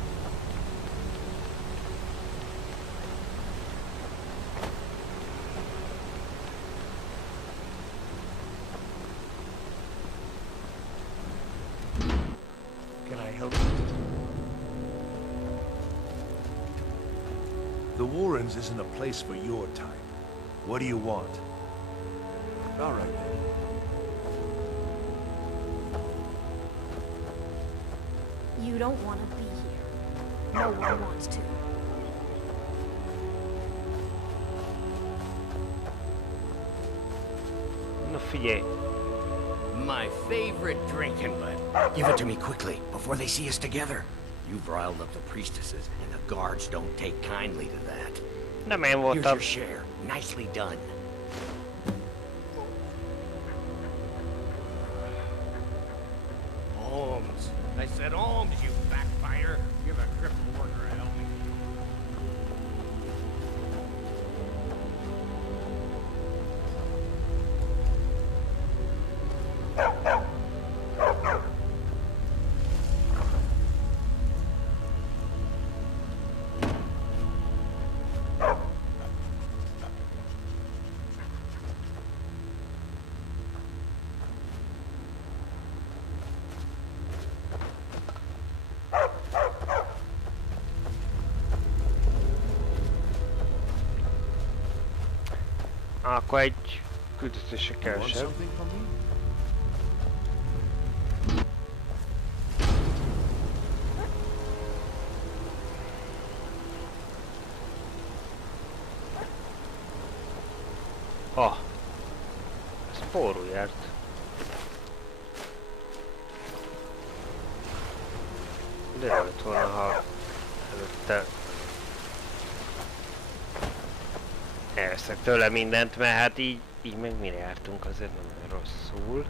Can I help you? The Warrens isn't a place for your type. What do you want? All right then. You don't want to be here. No one wants to. No figyelj. My favorite drinking, but give it to me quickly, before they see us together. You've riled up the priestesses, and the guards don't take kindly to that. Nem én voltam. Here's your share. Nicely done. Alms. I said alms, you backfire. Give a crippled worker a helping. Akkor egy küldetésre kevesebb. Ah, ez pórul járt. De jött volna, ha előtte elveszek tőle mindent, mert hát így meg mire jártunk, azért nem rosszul.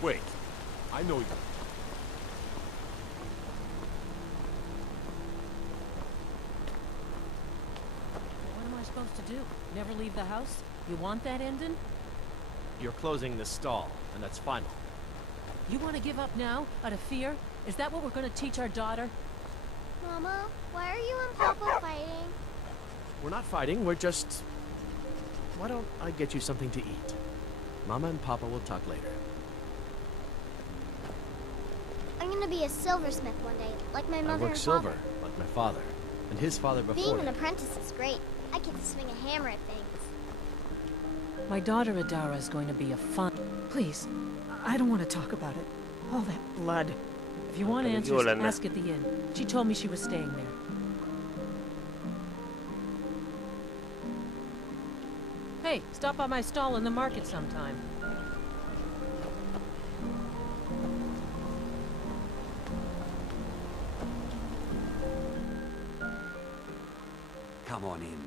Wait, I know you. What am I supposed to do? Never leave the house? You want that ending? You're closing this stall, and that's final. You want to give up now, out of fear? Is that what we're going to teach our daughter? Mama, why are you and Papa fighting? We're not fighting, we're just... Why don't I get you something to eat? Mama and Papa will talk later. I'm gonna be a silversmith one day, like my mother and I work silver, father. like my father, and his father before. Being an apprentice is great. I get to swing a hammer at things. My daughter Adara is going to be a fun... Please, I don't want to talk about it. All that blood. If you want answers, ask at the inn. She told me she was staying there. Hey, stop by my stall in the market sometime. Come on in.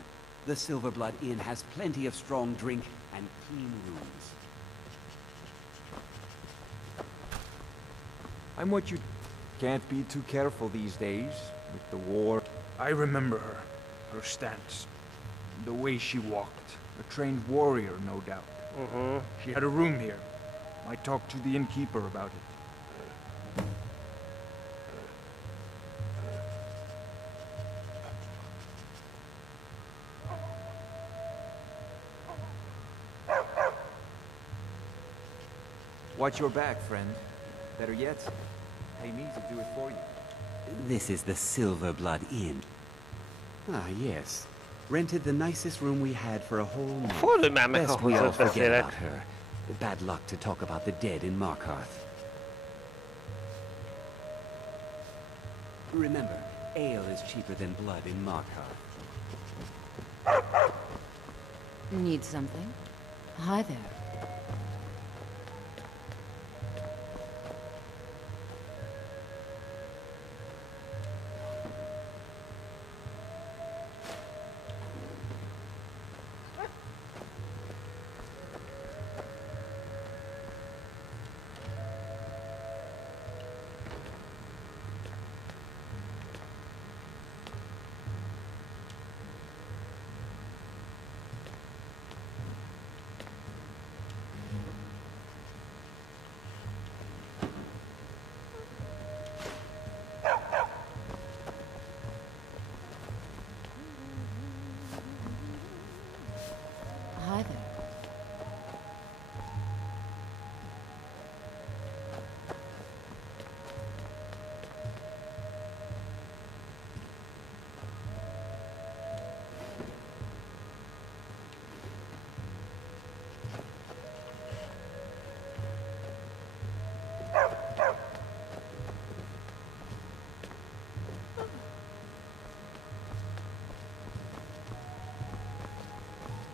The Silverblood Inn has plenty of strong drink and clean rooms. I'm what you can't be too careful these days with the war. I remember her. Her stance. The way she walked. A trained warrior, no doubt. She had a room here. I talked to the innkeeper about it. Watch your back, friend. Better yet, pay me to do it for you. This is the Silverblood Inn. Ah, yes. Rented the nicest room we had for a whole month. Best we all forget about her. Bad luck to talk about the dead in Markarth. Remember, ale is cheaper than blood in Markarth. Need something? Hi there. Hi there.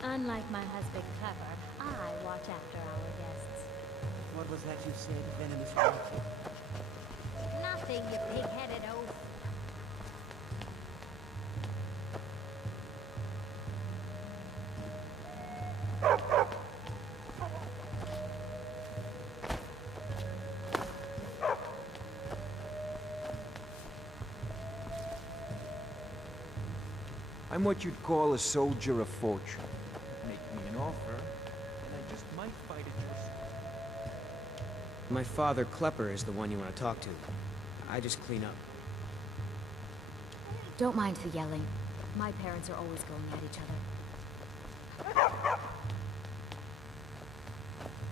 Unlike my husband Clever, I watch after our guests. What was that you said, venomous creature? Nothing, you pig-headed oaf. I'm what you'd call a soldier of fortune. Make me an offer, and I just might find My father, Klepper, is the one you want to talk to. I just clean up. Don't mind the yelling. My parents are always going at each other.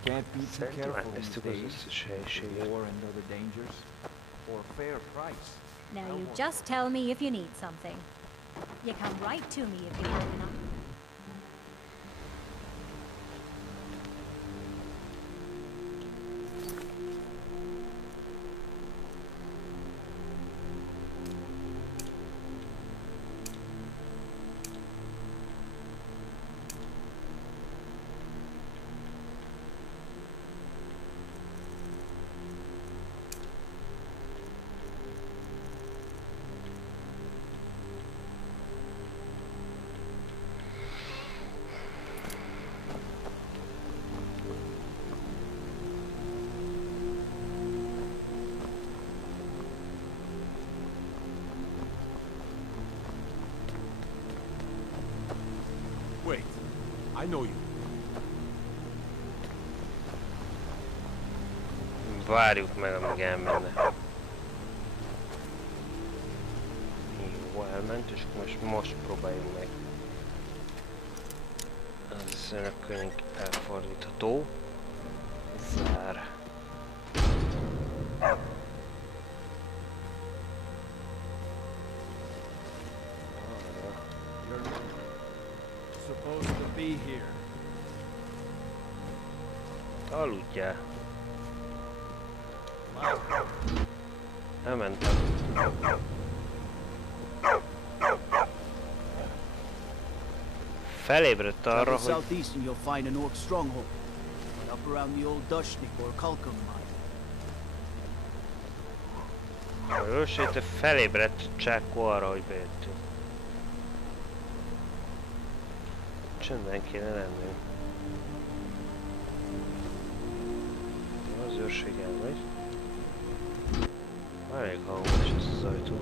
Can't be too careful these days. War and other dangers. For a fair price. Now you just tell me if you need something. You come right to me if you have enough. Wait, I know you. Várjuk meg, amíg elmenne. Jó, elment, és most próbáljunk meg. Az önökönyv elfordítható. Zár. Supposed to be here. Aludjál. Elmentem. Felébredt arra, hogy... Southeast and you'll find an orc stronghold. Right up around the old Dushnik or Kalkum mine. Ha jól sejtem, felébredt Csákó arra, hogy bejöttünk. Csendben kéne lenni. Az őrség elmegy. Elég hangos ez az ajtó.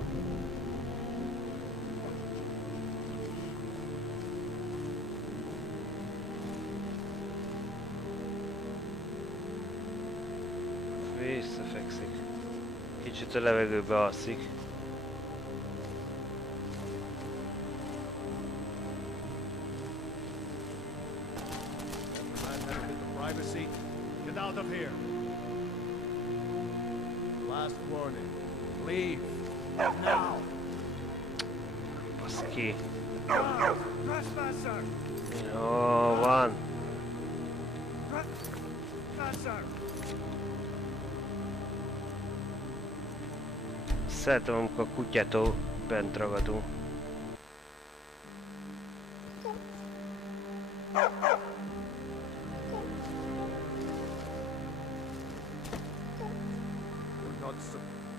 Visszafekszik. Kicsit a levegőbe alszik. Privacy, get out of here. Last warning. Leave. Now. Baszki. Trespasser. Jó van. Trespasser. Szeretem, amikor a kutyától bent ragadunk.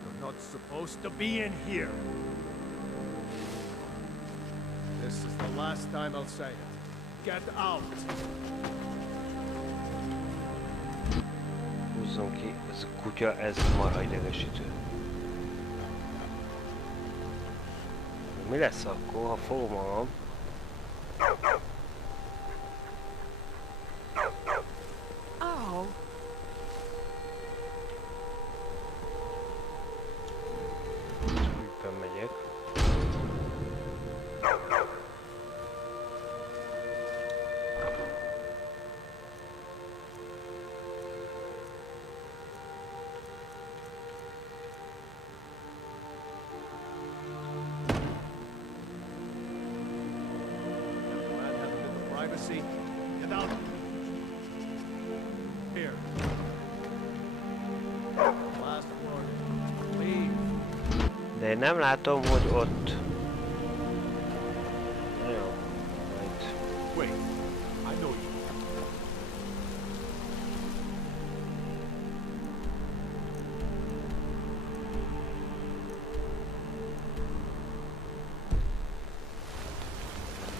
You're not supposed to be in here. This is the last time I'll say it. Get out. Húzzon ki, ez a kutya, ez marha idegesítő. Mi lesz akkor, ha fogom magam? Újban megyek. Privacy, get out. Here. Last warning. Leave. De én nem látom, hogy ott... Jó, majd... Wait, I know you.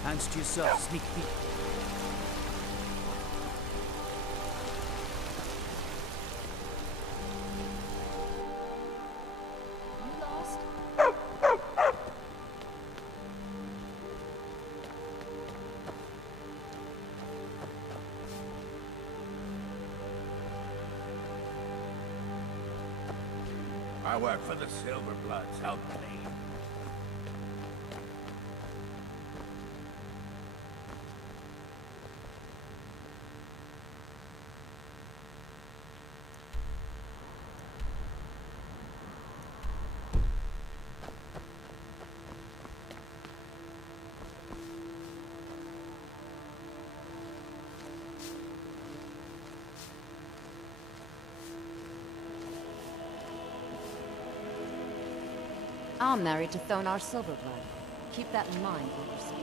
Hands to yourself, sneak peek. I work for the Silverbloods. Help me. I'm married to Thonar Silverblood. Keep that in mind while we're speaking.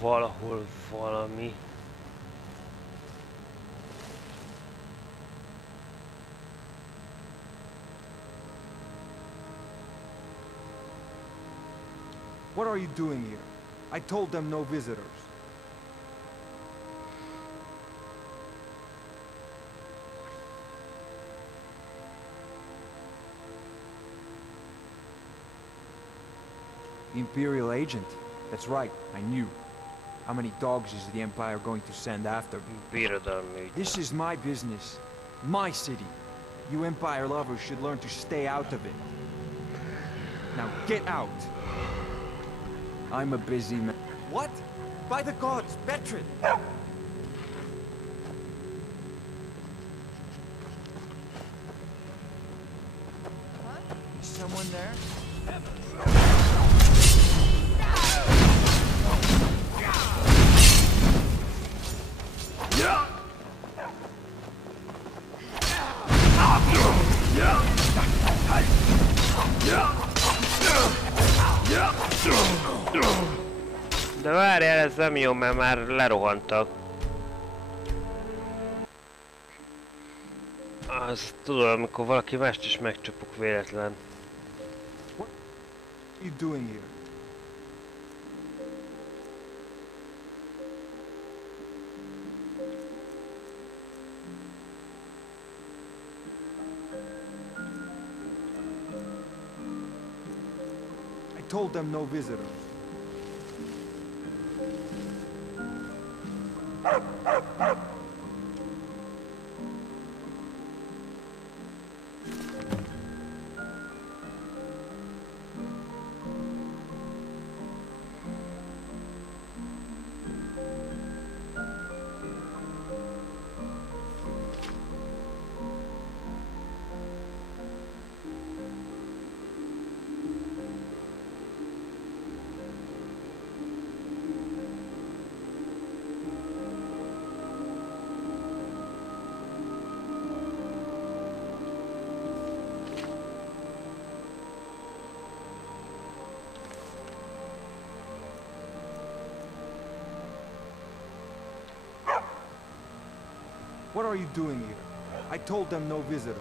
Valahol valami. What are you doing here? I told them no visitors. Imperial agent. That's right, I knew. How many dogs is the Empire going to send after me? This is my business. My city. You Empire lovers should learn to stay out of it. Now get out! I'm a busy man. What? By the gods, Bertrand! Is someone there? De várjál, ez nem jó, mert már lerohantak. Azt tudom, amikor valaki mást is megcsapok véletlen. What are you doing here? I told them no visitors. What are you doing here? I told them no visitors.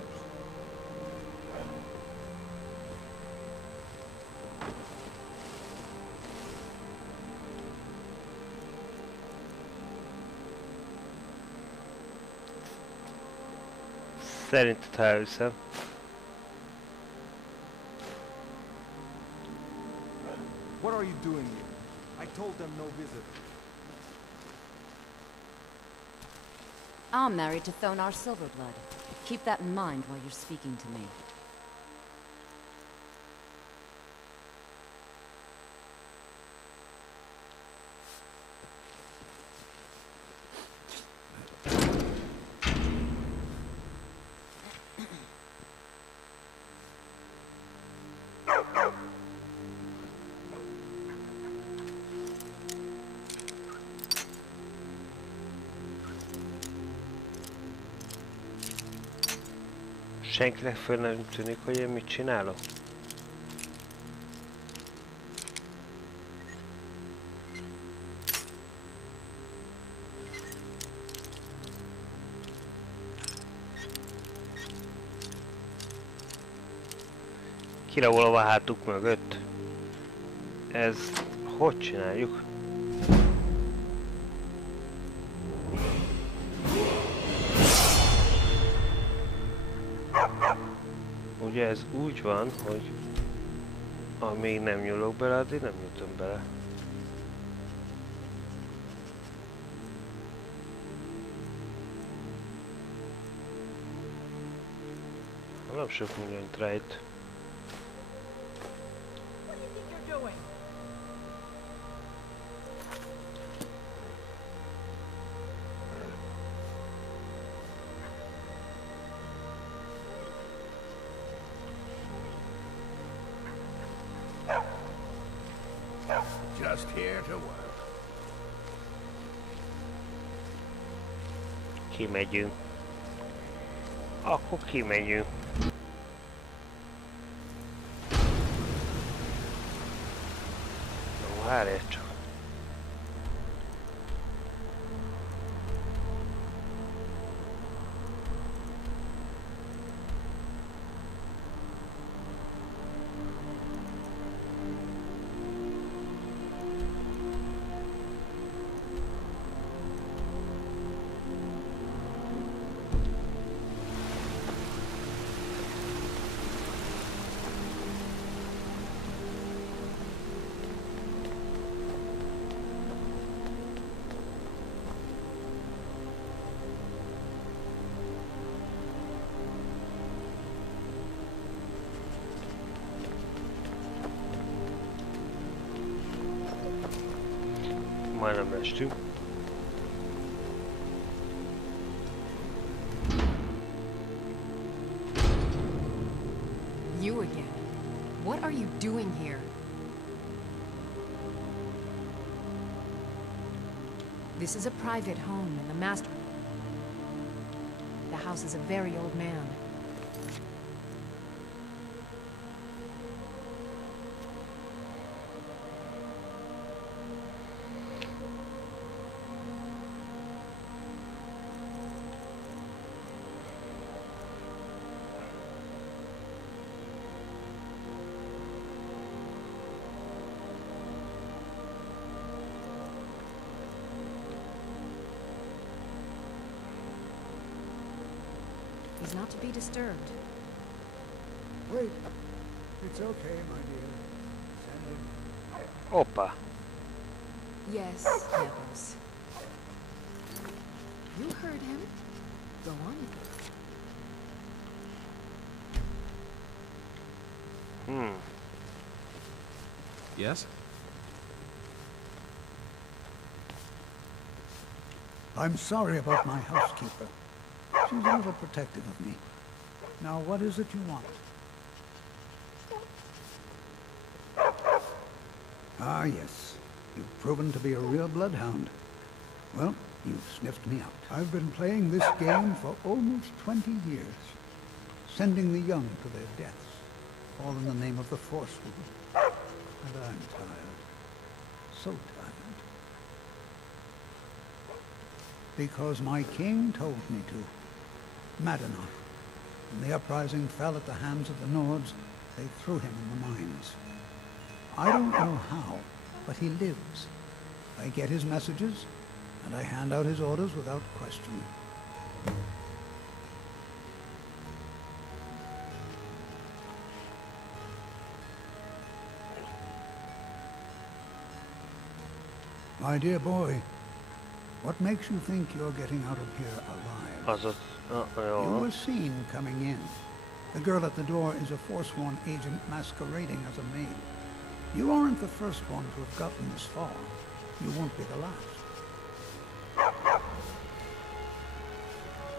Szerinted, ha elviszem. What are you doing here? I told them no visit. I'm married to Thonar Silverblood. Keep that in mind while you're speaking to me. Senkinek föl nem tűnik, hogy én mit csinálok. Kirabolva a hátuk mögött. Ez hogy csináljuk? Ugye ez úgy van, hogy amíg nem nyúlok bele, addig nem jutom bele. Nem sok mindent rejt. Just here to work. Kimegyünk. Akkor kimegyünk. Ó, várjál csak. Majdnem estünk. You again. What are you doing here? This is a private home, and the master... The house is a very old man. He's not to be disturbed. Wait. It's okay, my dear. Send him. Opa. Yes, Nevos. You heard him. Go on. Yes? I'm sorry about my housekeeper. She's a little protective of me. Now, what is it you want? Ah, yes. You've proven to be a real bloodhound. Well, you've sniffed me out. I've been playing this game for almost 20 years. Sending the young to their deaths. All in the name of the Force. And I'm tired. So tired. Because my king told me to. Mad enough. When the uprising fell at the hands of the Nords, they threw him in the mines. I don't know how, but he lives. I get his messages, and I hand out his orders without question. My dear boy, what makes you think you're getting out of here alive? You were seen coming in. The girl at the door is a Forsworn agent masquerading as a maid. You aren't the first one to have gotten this far. You won't be the last.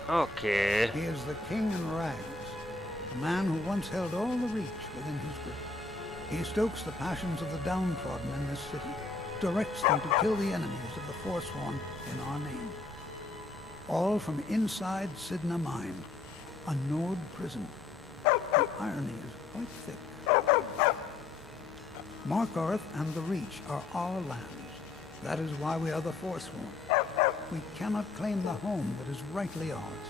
Okay. He is the king in rags, a man who once held all the Reach within his grip. He stokes the passions of the downtrodden in this city, directs them to kill the enemies of the Forsworn in our name. All from inside Sidna Mine, a Nord prison. The irony is quite thick. Markarth and the Reach are our lands. That is why we are the Forsworn. We cannot claim the home that is rightly ours.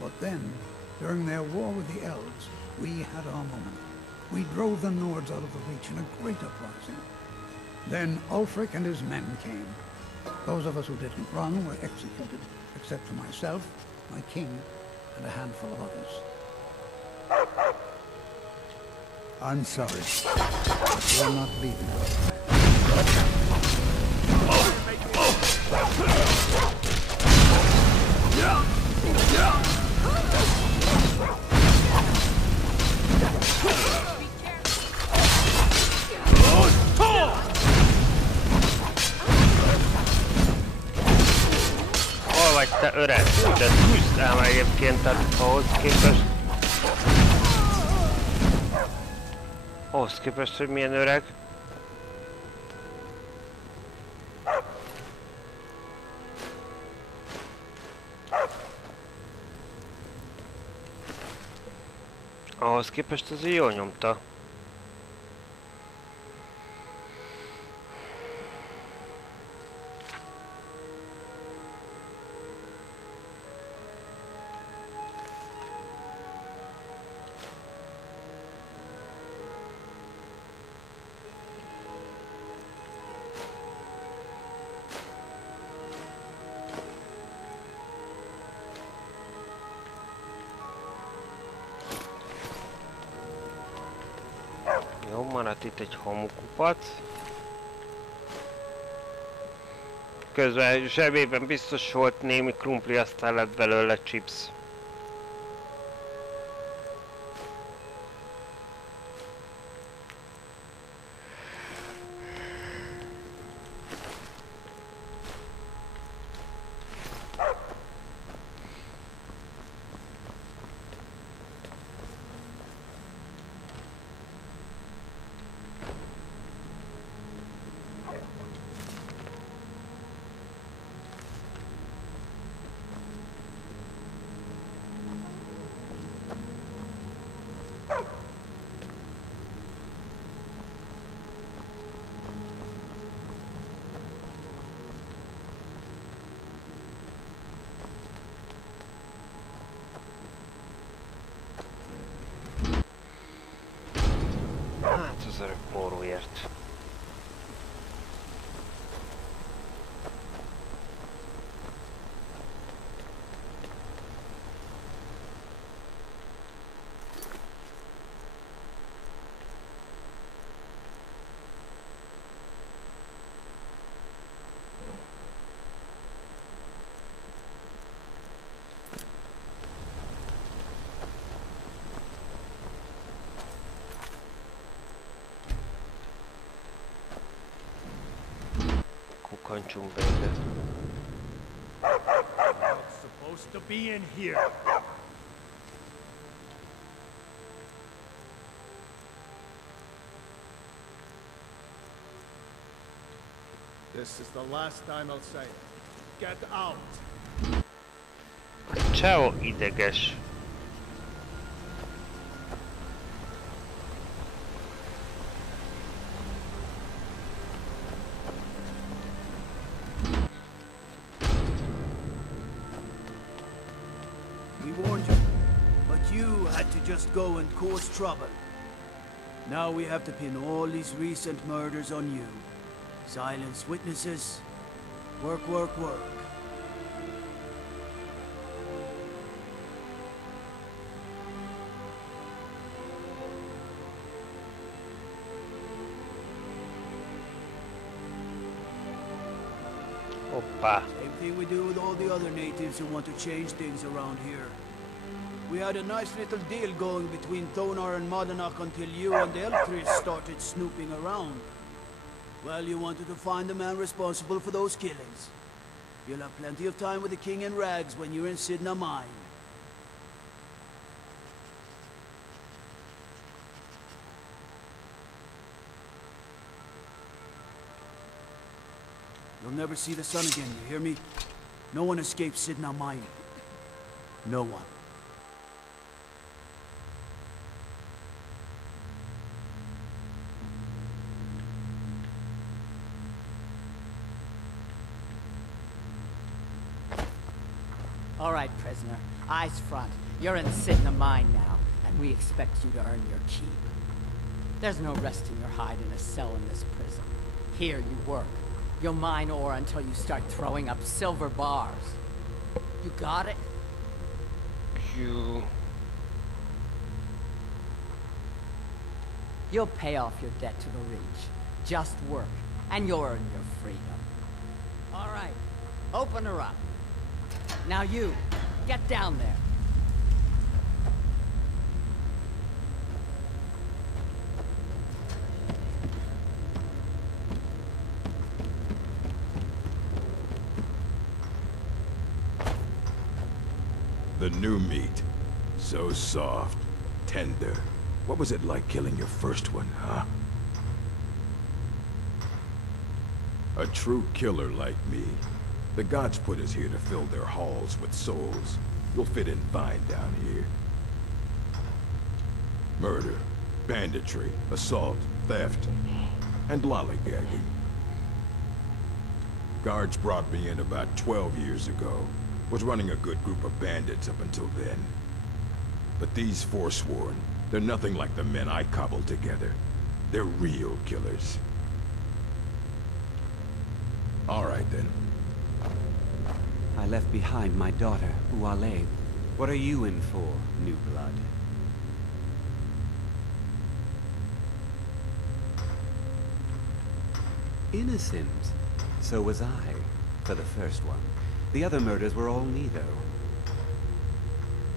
But then, during their war with the Elves, we had our moment. We drove the Nords out of the Reach in a great uprising. Then Ulfric and his men came. Those of us who didn't run were executed, except for myself, my king, and a handful of others. I'm sorry, but we're not leaving. Hol vagy te öreg? De küzdám egyébként, tehát ahhoz képest, hogy milyen öreg. Ahhoz képest azért jól nyomta. Jó, maradt itt egy homokupac. Közben zsebében biztos volt némi krumpli, aztán lett belőle chips. Hát az örök porróért. Kancsunk be ide. Not supposed to be in here. This is the last time I'll say it. Get out. Ciao, ideges. Just go and cause trouble. Now we have to pin all these recent murders on you. Silence witnesses. Work, work, work. Opa. Same thing we do with all the other natives who want to change things around here. We had a nice little deal going between Thonar and Manapság until you and Eltris started snooping around. Well, you wanted to find the man responsible for those killings. You'll have plenty of time with the king in rags when you're in Sidna Mine. You'll never see the sun again, you hear me? No one escapes Sidna Mine. No one. All right, prisoner. Eyes front. You're in Sidna Mine now, and we expect you to earn your keep. There's no resting your hide in a cell in this prison. Here you work. You'll mine ore until you start throwing up silver bars. You got it? You'll pay off your debt to the Reach. Just work, and you'll earn your freedom. All right, open her up. Now you, get down there. The new meat. So soft, tender. What was it like killing your first one, huh? A true killer like me. The gods put us here to fill their halls with souls. You'll fit in fine down here. Murder, banditry, assault, theft, and lollygagging. Guards brought me in about 12 years ago. Was running a good group of bandits up until then. But these forsworn, they're nothing like the men I cobbled together. They're real killers. All right, then. I left behind my daughter, Uale. What are you in for, new blood? Innocent. So was I, for the first one. The other murders were all me, though.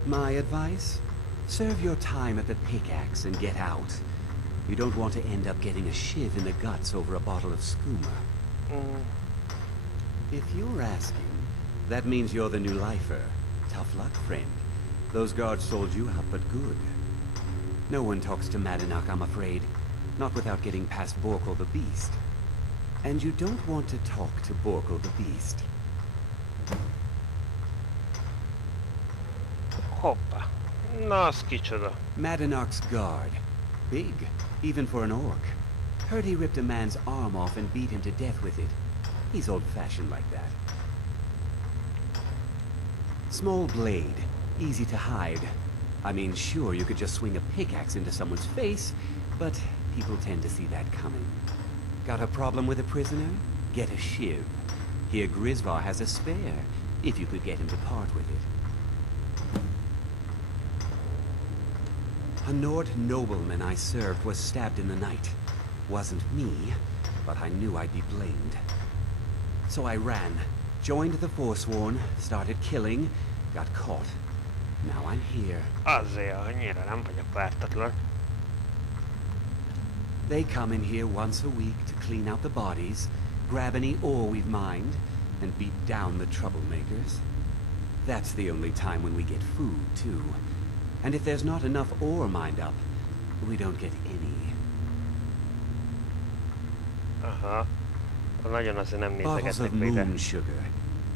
My advice? Serve your time at the pickaxe and get out. You don't want to end up getting a shiv in the guts over a bottle of skooma. If you're asking, that means you're the new lifer. Tough luck, friend. Those guards sold you out, but good. No one talks to Manapság, I'm afraid. Not without getting past Borkul the Beast. And you don't want to talk to Borkul the Beast. Hoppa. Na, az kicsoda. Manapság's guard. Big, even for an orc. Heard he ripped a man's arm off and beat him to death with it. He's old-fashioned like that. Small blade, easy to hide. I mean, sure, you could just swing a pickaxe into someone's face, but people tend to see that coming. Got a problem with a prisoner? Get a shiv. Here Grisvar has a spare, if you could get him to part with it. A Nord nobleman I served was stabbed in the night. Wasn't me, but I knew I'd be blamed. So I ran, joined the Forsworn, started killing, got caught. Now I'm here. Azért, annyira nem vagyok pártatlan. They come in here once a week to clean out the bodies, grab any ore we've mined, and beat down the troublemakers. That's the only time when we get food, too. And if there's not enough ore mined up, we don't get any. Aha. Nagyon azért nem Bottles nézegetnek of még, de... moon sugar.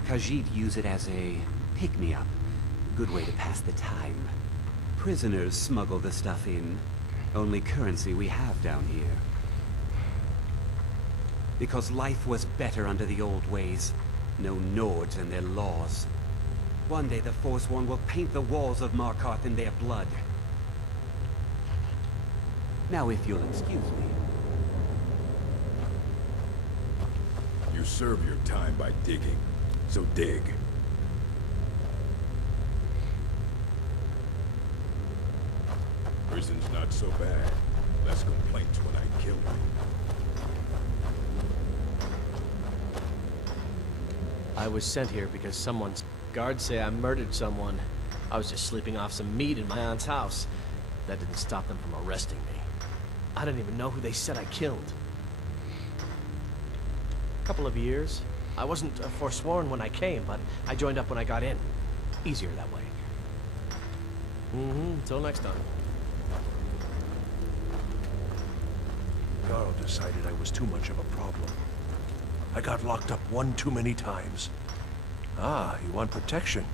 Khajiit use it as a pick-me-up. Good way to pass the time. Prisoners smuggle the stuff in. Only currency we have down here. Because life was better under the old ways. No Nords and their laws. One day the Forsworn will paint the walls of Markarth in their blood. Now if you'll excuse me. You serve your time by digging, so dig. Prison's not so bad. Less complaints when I kill me. I was sent here because someone's guards say I murdered someone. I was just sleeping off some meat in my aunt's house. That didn't stop them from arresting me. I didn't even know who they said I killed. A couple of years. I wasn't forsworn when I came, but I joined up when I got in. Easier that way. Until next time. Carl decided I was too much of a problem. I got locked up one too many times. Ah, you want protection?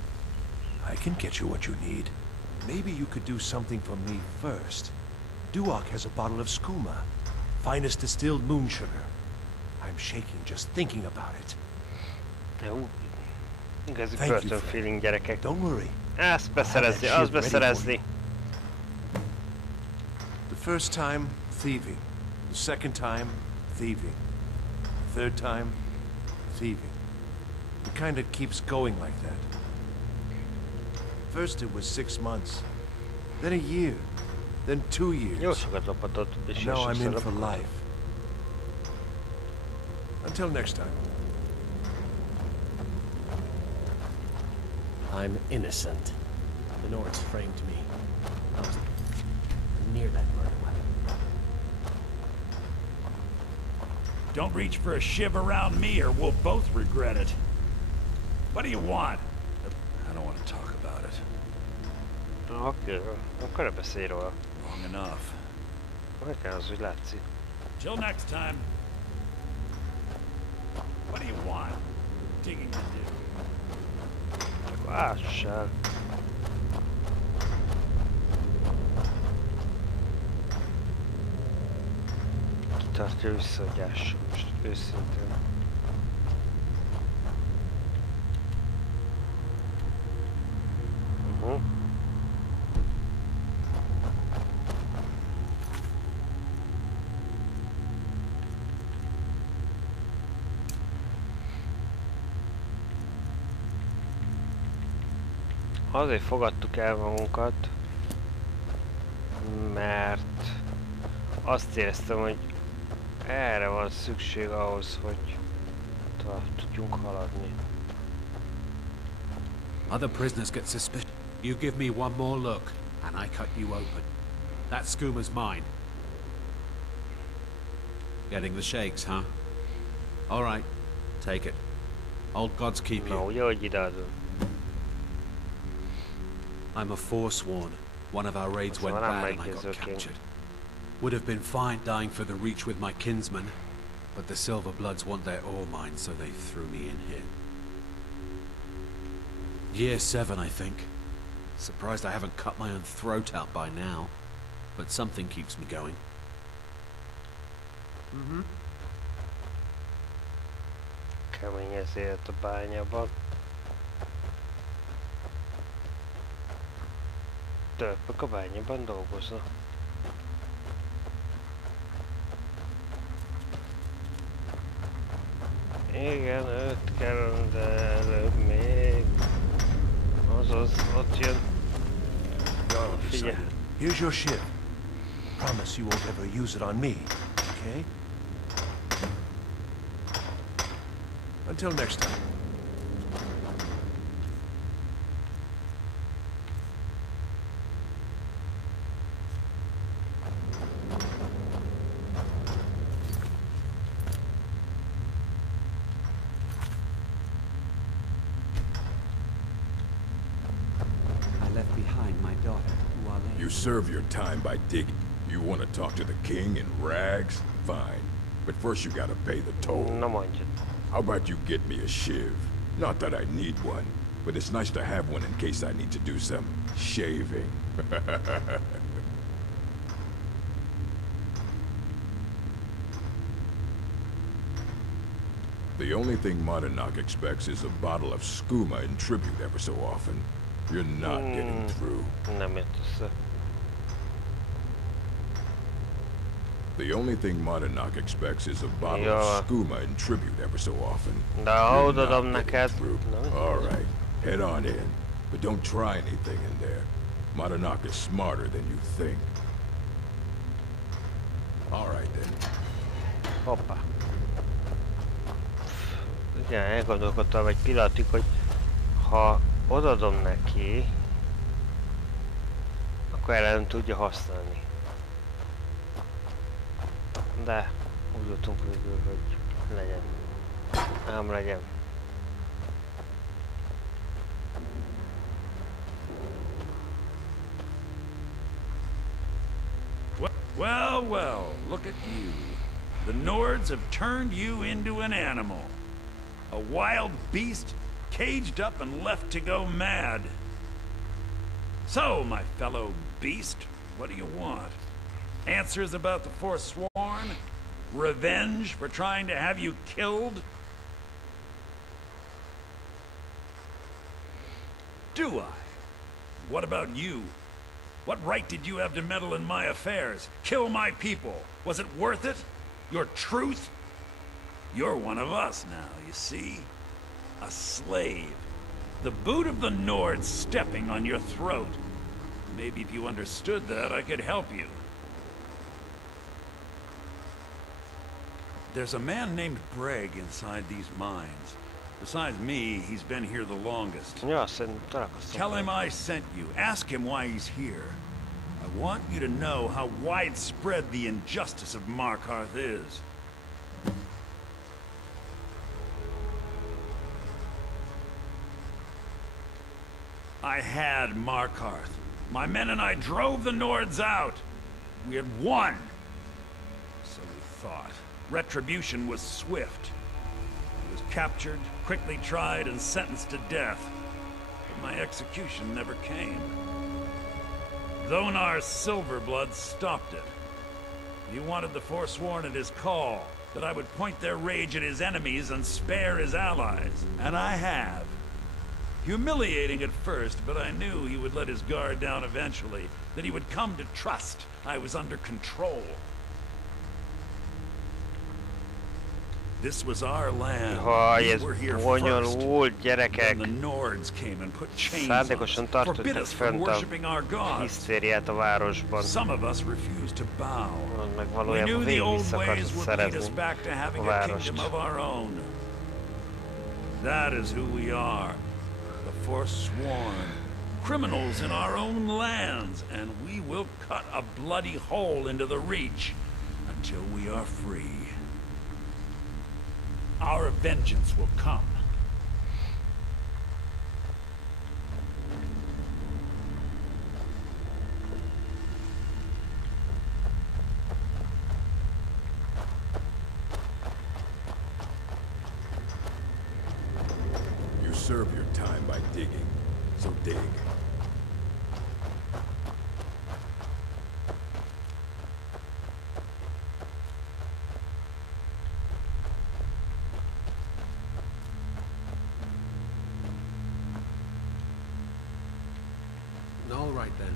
I can get you what you need. Maybe you could do something for me first. Duok has a bottle of skooma, finest distilled moon sugar. I'm shaking just thinking about it. Jó. Igazi börtönfeeling gyerekek. Don't worry. Ezt beszerezni, azt beszerezni. The first time, thieving. The second time, thieving. The third time, thieving. It kind of keeps going like that. First it was 6 months, then a year, then 2 years. Jó sokat lopatott, és now I'm in for life. Until next time. I'm innocent. The Nords framed me. I was near that murder weapon. Don't reach for a shiv around me or we'll both regret it. What do you want? I don't want to talk about it. Oké, akkor ne beszélj róla. Long enough. Hogy kell az, hogy látszik? Till next time. What do you want? Digging to do. Lássál. Kitartja vissza a gyással most, őszintén. Azért fogadtuk el magunkat, mert azt éreztem, hogy erre van szükség ahhoz, hogy tovább tudjunk haladni. Other prisoners get suspicious. You give me one more look, and I cut you open. That skooma's mine. Getting the shakes, huh? All right, take it. Old gods keep you. Na, ugye, hogy ideadom. I'm a forsworn. One of our raids went bad and I got captured. Would have been fine dying for the Reach with my kinsmen, but the Silver Bloods want their ore mine, so they threw me in here. Year 7, I think. Surprised I haven't cut my own throat out by now, but something keeps me going. Kemény ez élet a bányában. Törpök a bányában dolgoznak. Igen, 5 kell, de előbb még. Azaz, ott jön. Jó, figyelj. Here's your ship. Promise you won't ever use it on me, okay? Until next time. You serve your time by digging. You want to talk to the king in rags? Fine. But first you gotta pay the toll. How about you get me a shiv? Not that I need one, but it's nice to have one in case I need to do some shaving. The only thing Manapság expects is a bottle of skooma in tribute ever so often. You're not getting through. The only thing Manapság expects is a bottle of skooma in tribute ever so often. You're not getting through. All right, head on in, but don't try anything in there. Manapság is smarter than you think. All right then. Hoppá. Igen, elgondolkodtam egy pillanatig, hogy ha odadom neki, akkor el nem tudja használni. De úgy jutunk végül, hogy legyen. Ám legyen. Well, well, look at you. The Nords have turned you into an animal. A wild beast, caged up and left to go mad. So, my fellow beast, what do you want? Answers about the Forsworn? Revenge for trying to have you killed? Do I? What about you? What right did you have to meddle in my affairs? Kill my people? Was it worth it? Your truth? You're one of us now, you see? A slave. The boot of the Nords stepping on your throat. Maybe if you understood that, I could help you. There's a man named Breg inside these mines. Besides me, he's been here the longest. Tell him I sent you. Ask him why he's here. I want you to know how widespread the injustice of Markarth is. I had Markarth. My men and I drove the Nords out. We had won. So we thought. Retribution was swift. He was captured, quickly tried, and sentenced to death. But my execution never came. Dhonar's Silverblood stopped it. He wanted the Forsworn at his call, that I would point their rage at his enemies and spare his allies. And I have. Humiliating at first, but I knew he would let his guard down eventually, that he would come to trust I was under control. This was our land. We were here first. Then the Nords came and put chains on us, forbid us from worshipping our gods. Some of us refused to bow. We knew the old ways would lead us back to having a kingdom of our own. That is who we are. The Forsworn. Criminals in our own lands, and we will cut a bloody hole into the Reach until we are free. Our vengeance will come. You serve your time by digging, so dig. All right, then.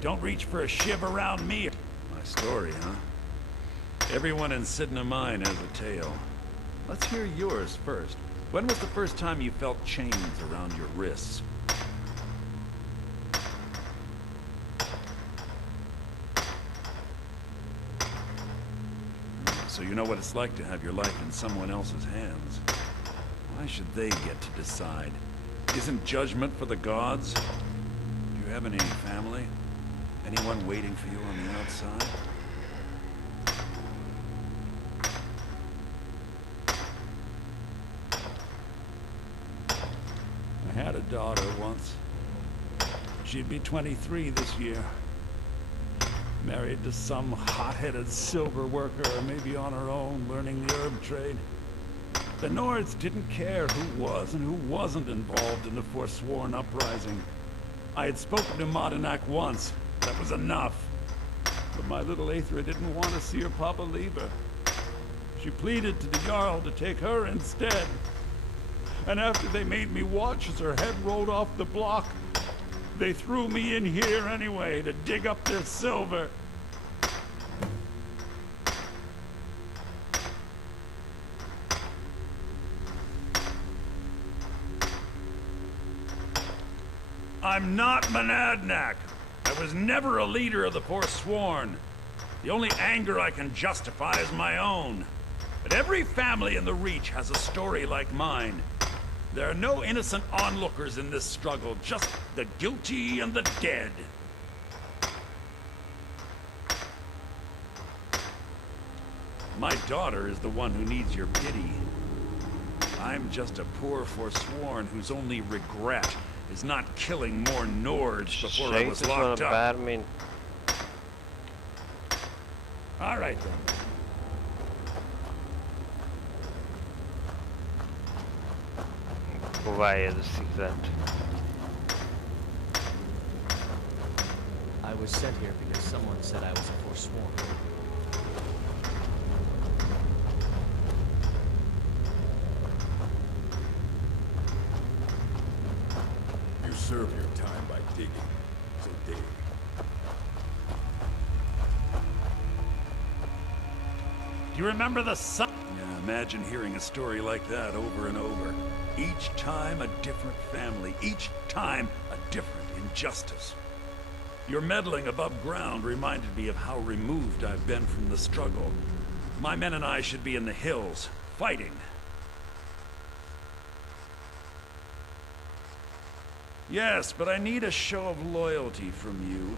Don't reach for a shiv around me. My story, huh? Everyone in Sidna Mine has a tale. Let's hear yours first. When was the first time you felt chains around your wrists? So you know what it's like to have your life in someone else's hands. Why should they get to decide? Isn't judgment for the gods? Do you have any family? Anyone waiting for you on the outside? I had a daughter once. She'd be 23 this year. Married to some hot-headed silver worker, or maybe on her own, learning the herb trade. The Nords didn't care who was and who wasn't involved in the Forsworn uprising. I had spoken to Manapság once. That was enough. But my little Aethra didn't want to see her papa leave her. She pleaded to the Jarl to take her instead. And after they made me watch as her head rolled off the block, they threw me in here anyway to dig up their silver. I'm not Manapság. I was never a leader of the Forsworn. The only anger I can justify is my own. But every family in the Reach has a story like mine. There are no innocent onlookers in this struggle, just the guilty and the dead. My daughter is the one who needs your pity. I'm just a poor Forsworn whose only regret is not killing more Nords before I was locked up. All right then. Why the secret? I was sent here because someone said I was a Forsworn. You serve your time by digging, so dig. Do you remember the sun? Yeah, imagine hearing a story like that over and over. Each time a different family, each time a different injustice. Your meddling above ground reminded me of how removed I've been from the struggle. My men and I should be in the hills, fighting. Yes, but I need a show of loyalty from you.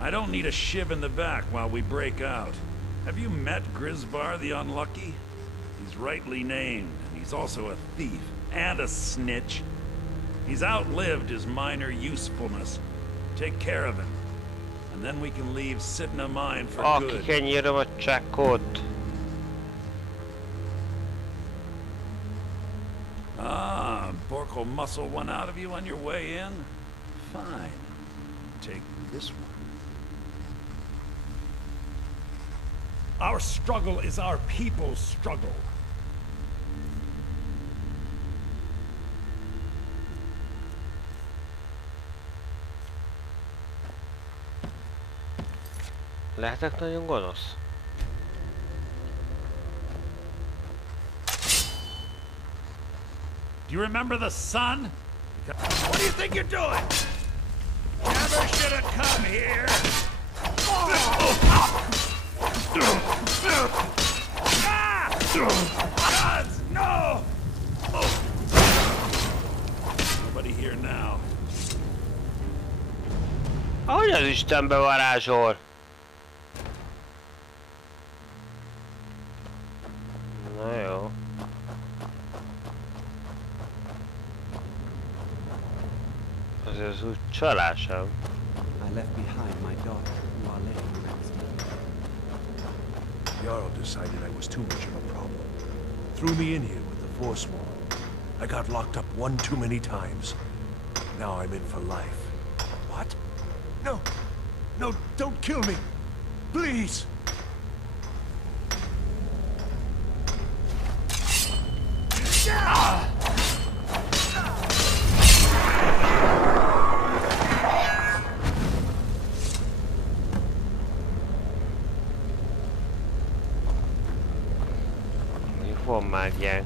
I don't need a shiv in the back while we break out. Have you met Grisbar the Unlucky? He's rightly named, and he's also a thief and a snitch. He's outlived his minor usefulness. Take care of him, and then we can leave Sidna Mine for good. Kinyírom a csekkot. Ah, Bork will muscle one out of you on your way in? Fine. Take this one. Our struggle is our people's struggle. Lehetek nagyon gonosz? Do you remember the sun? What do you think you're doing? Never should have come here. Gods, no! Nobody here now. Ahogy az Istenbe varázsol? Na jó. Azért az úgy csalásom. I left behind my daughter, while laying next to me. Jarl decided I was too much of a problem. Threw me in here with the Forsworn. I got locked up one too many times. Now I'm in for life. What? No! No, don't kill me! Please! Van mágiánk.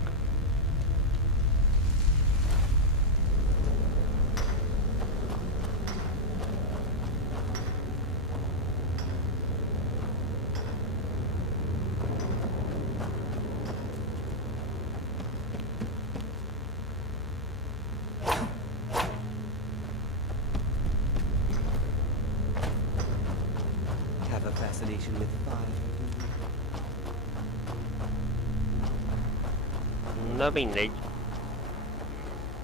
Have a fascination with fire. Na mindegy.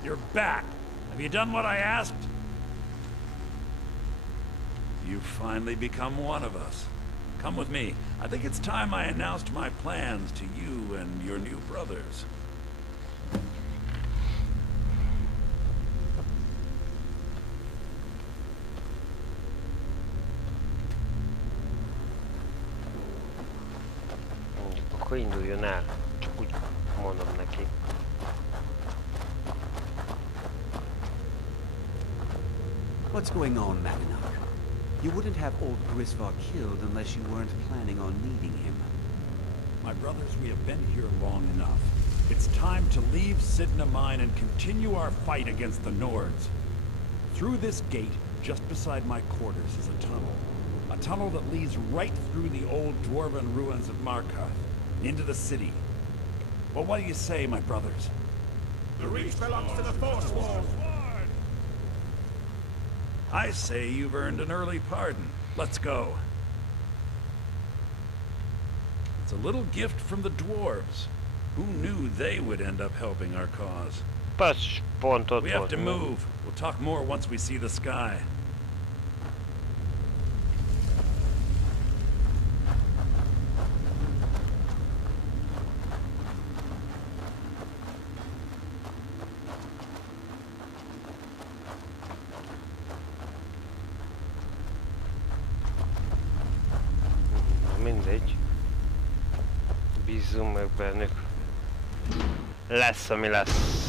You're back. Have you done what I asked? You've finally become one of us. Come with me. I think it's time I announced my plans to you and your new brothers. akkor induljon el. Csak úgy mondom neki. What's going on, Manapság? You wouldn't have old Grisvar killed unless you weren't planning on needing him. My brothers, we have been here long enough. It's time to leave Sidna Mine and continue our fight against the Nords. Through this gate, just beside my quarters, is a tunnel. A tunnel that leads right through the old dwarven ruins of Markarth, into the city. Well, what do you say, my brothers? The Reach belongs to the Forsworn. I say you've earned an early pardon. Let's go. It's a little gift from the dwarves. Who knew they would end up helping our cause? We have to move. We'll talk more once we see the sky. Mindegy. Bízzunk meg bennük. Lesz, ami lesz.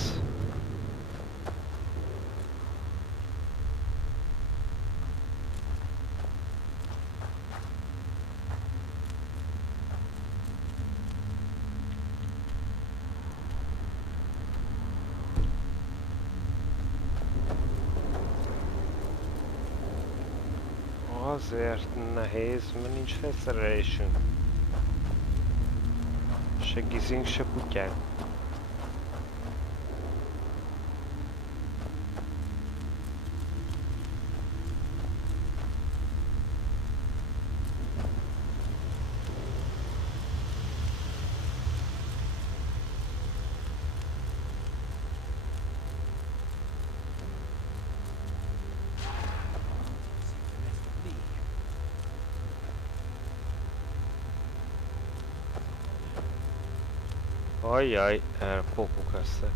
Azért nehéz, mert nincs felszerelésünk. Se gizink, se kutyánk. Ajjaj, elpokuk össze.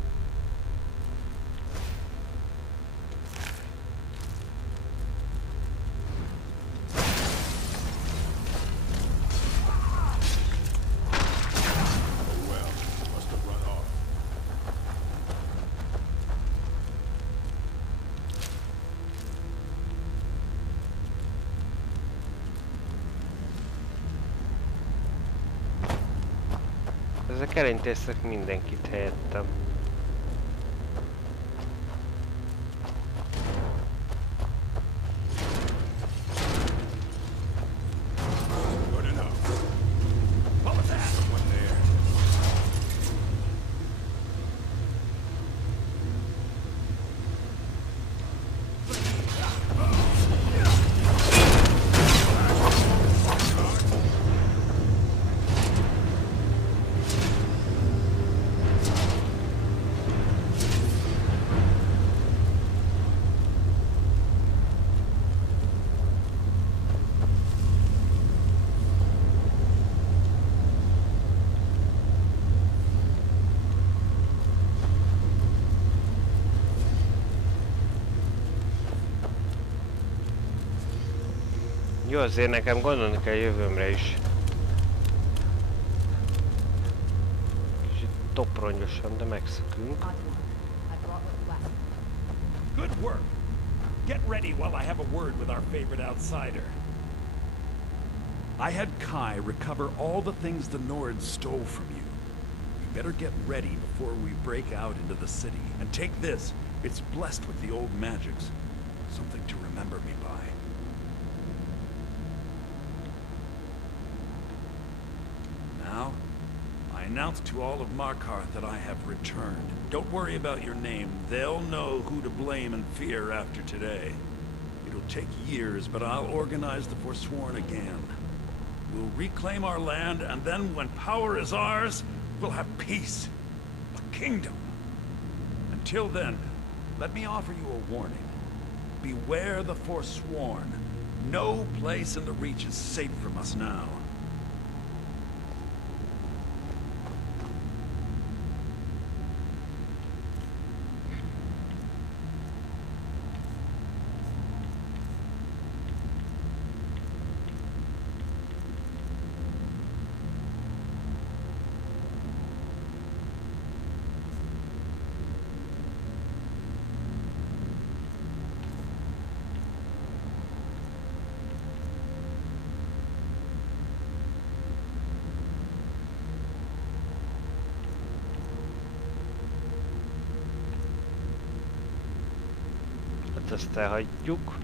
Ezek elintéztek mindenkit helyettem. Jó, azért nekem gondolni kell jövőmre is. Kicsit toprongyosan, de megszökünk. Good work. Get ready while I have a word with our favorite outsider. I had Kai recover all the things the Nords stole from you. You better get ready before we break out into the city. And take this. It's blessed with the old magics. Something to remember me by. Now, I announce to all of Markarth that I have returned. Don't worry about your name. They'll know who to blame and fear after today. It'll take years, but I'll organize the Forsworn again. We'll reclaim our land, and then when power is ours, we'll have peace. A kingdom. Until then, let me offer you a warning. Beware the Forsworn. No place in the Reach is safe from us now. itt azt elhagyjuk.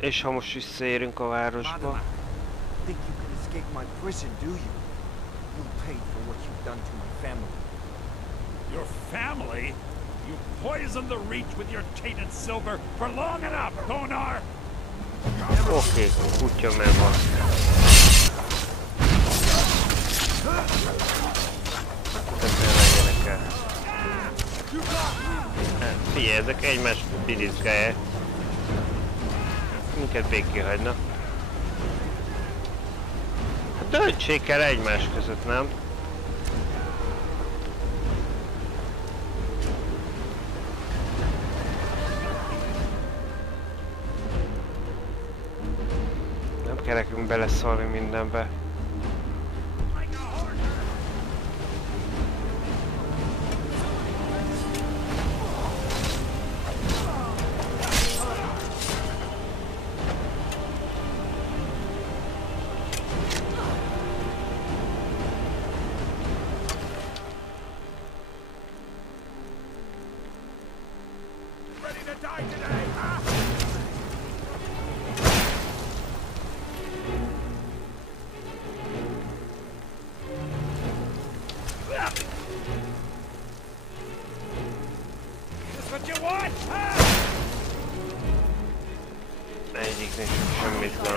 És ha most visszaérünk a városba. Think you can escape my prison, do you? You paid for what you've done to my family. Your family? You poisoned the Reach with your tainted silver for long enough, Donar! Oké, kutya megvan. Többen legyenek el. Figyelj, ezek egymást birizgálják. Minket békén hagynak. Hát döntsék el egymás között, nem? Nem kell nekünk beleszólni mindenbe. Egyiknek semmit van.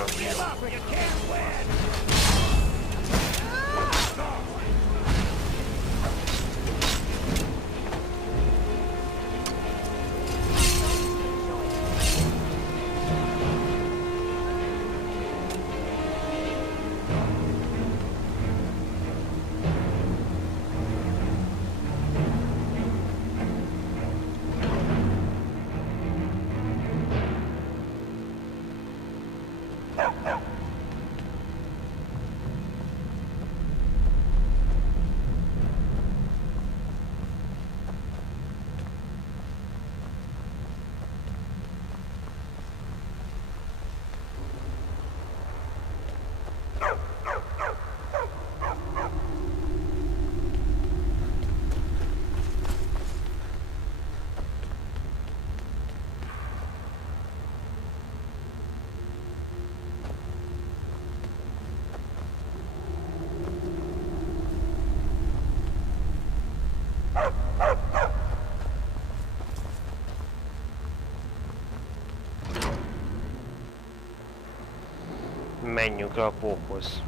Menjünk le a pókhoz,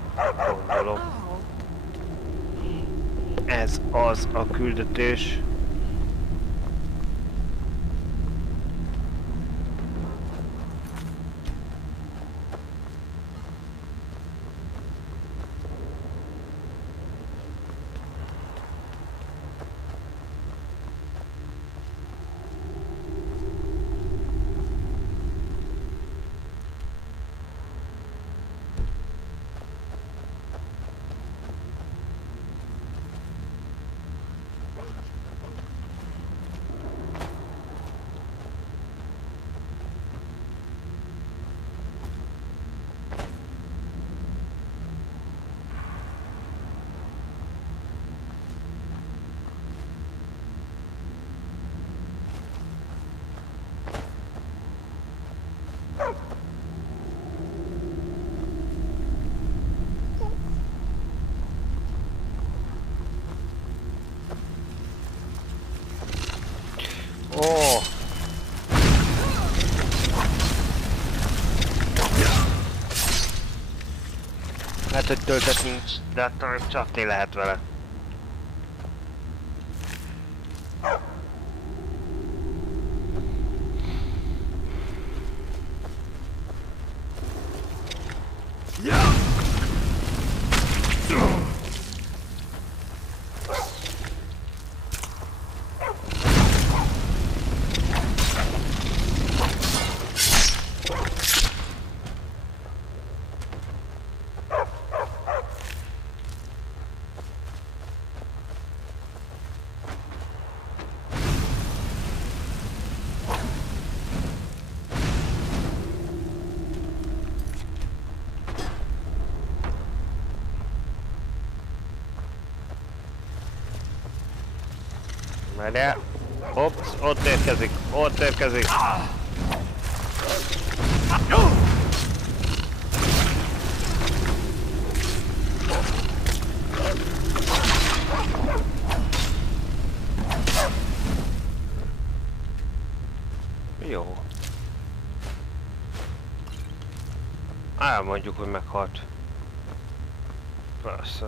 gondolom. Ez az a küldetés. Lehet, hogy töltet nincs, de attól még csapni lehet vele. Várjál! Hops, ott érkezik, ott érkezik! Jó. Elmondjuk, hogy meghalt. Persze.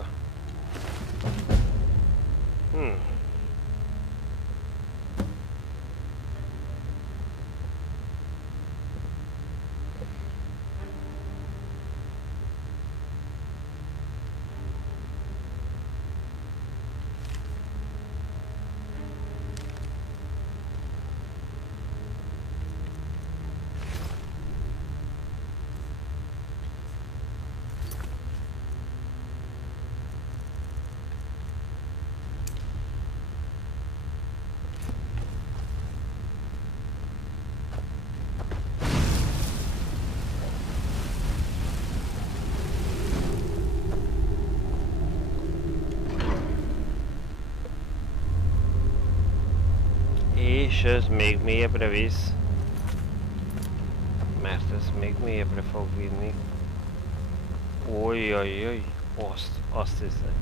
És ez még mélyebbre visz. Mert ez még mélyebbre fog vinni. Ojjajjaj, azt hiszem.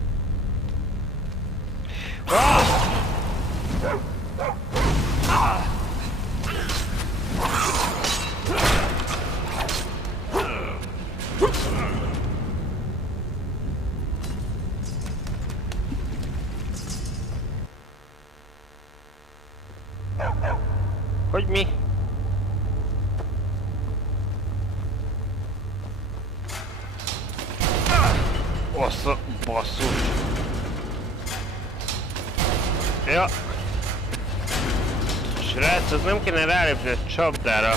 Hogy mi? Ossza, basszus. Ja. Srácok, nem kéne rálépni a csapdára.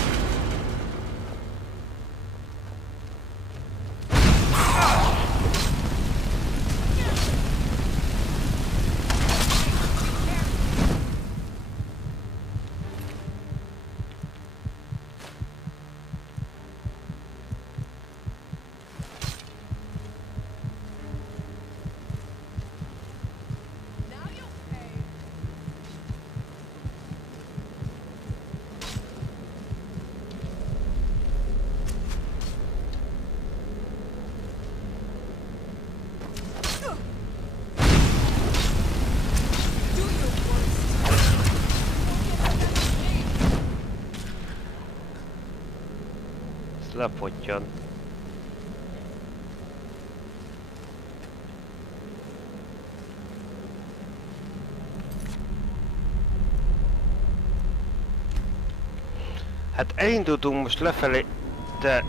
Lepottyan. Hát elindultunk most lefelé, de...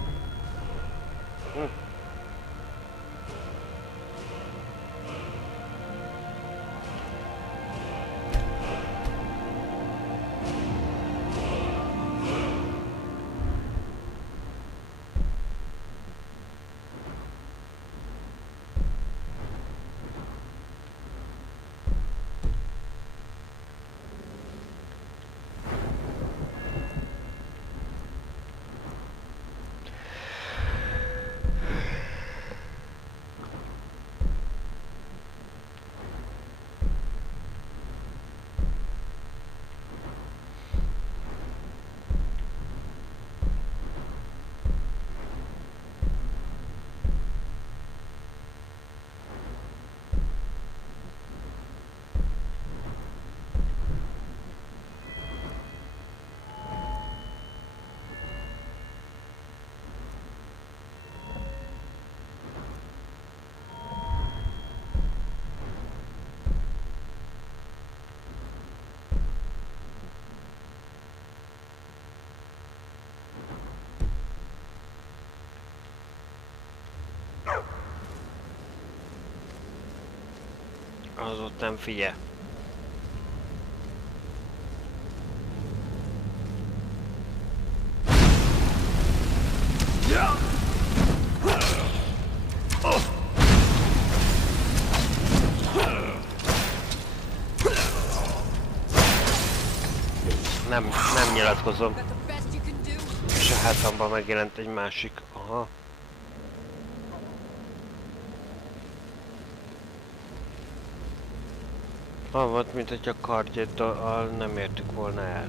Az ott nem figyel. Nem nyilatkozom. És a hátamban megjelent egy másik. Aha. Volt, mint hogy a kardjaiddal nem értük volna el.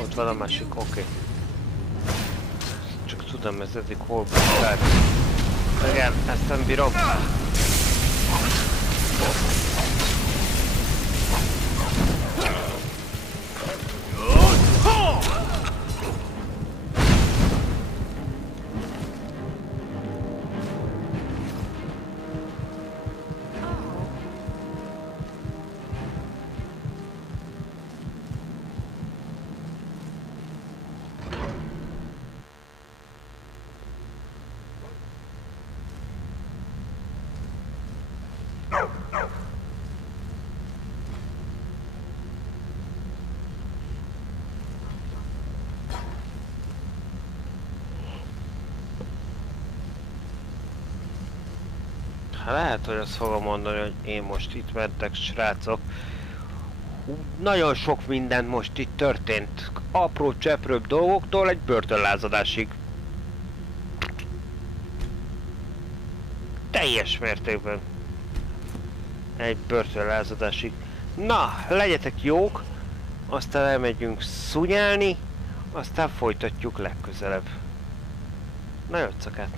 Ott van a másik, oké. Csak tudom, ez eddig hol volt. Igen, ezt nem bírom. Lehet, hogy azt fogom mondani, hogy én most itt mentek, srácok. Nagyon sok minden most itt történt. Apró cseprőbb dolgoktól egy börtönlázadásig. Teljes mértékben. Egy börtönlázadásig. Na, legyetek jók. Aztán elmegyünk szunyálni. Aztán folytatjuk legközelebb. Na, jöttszakát.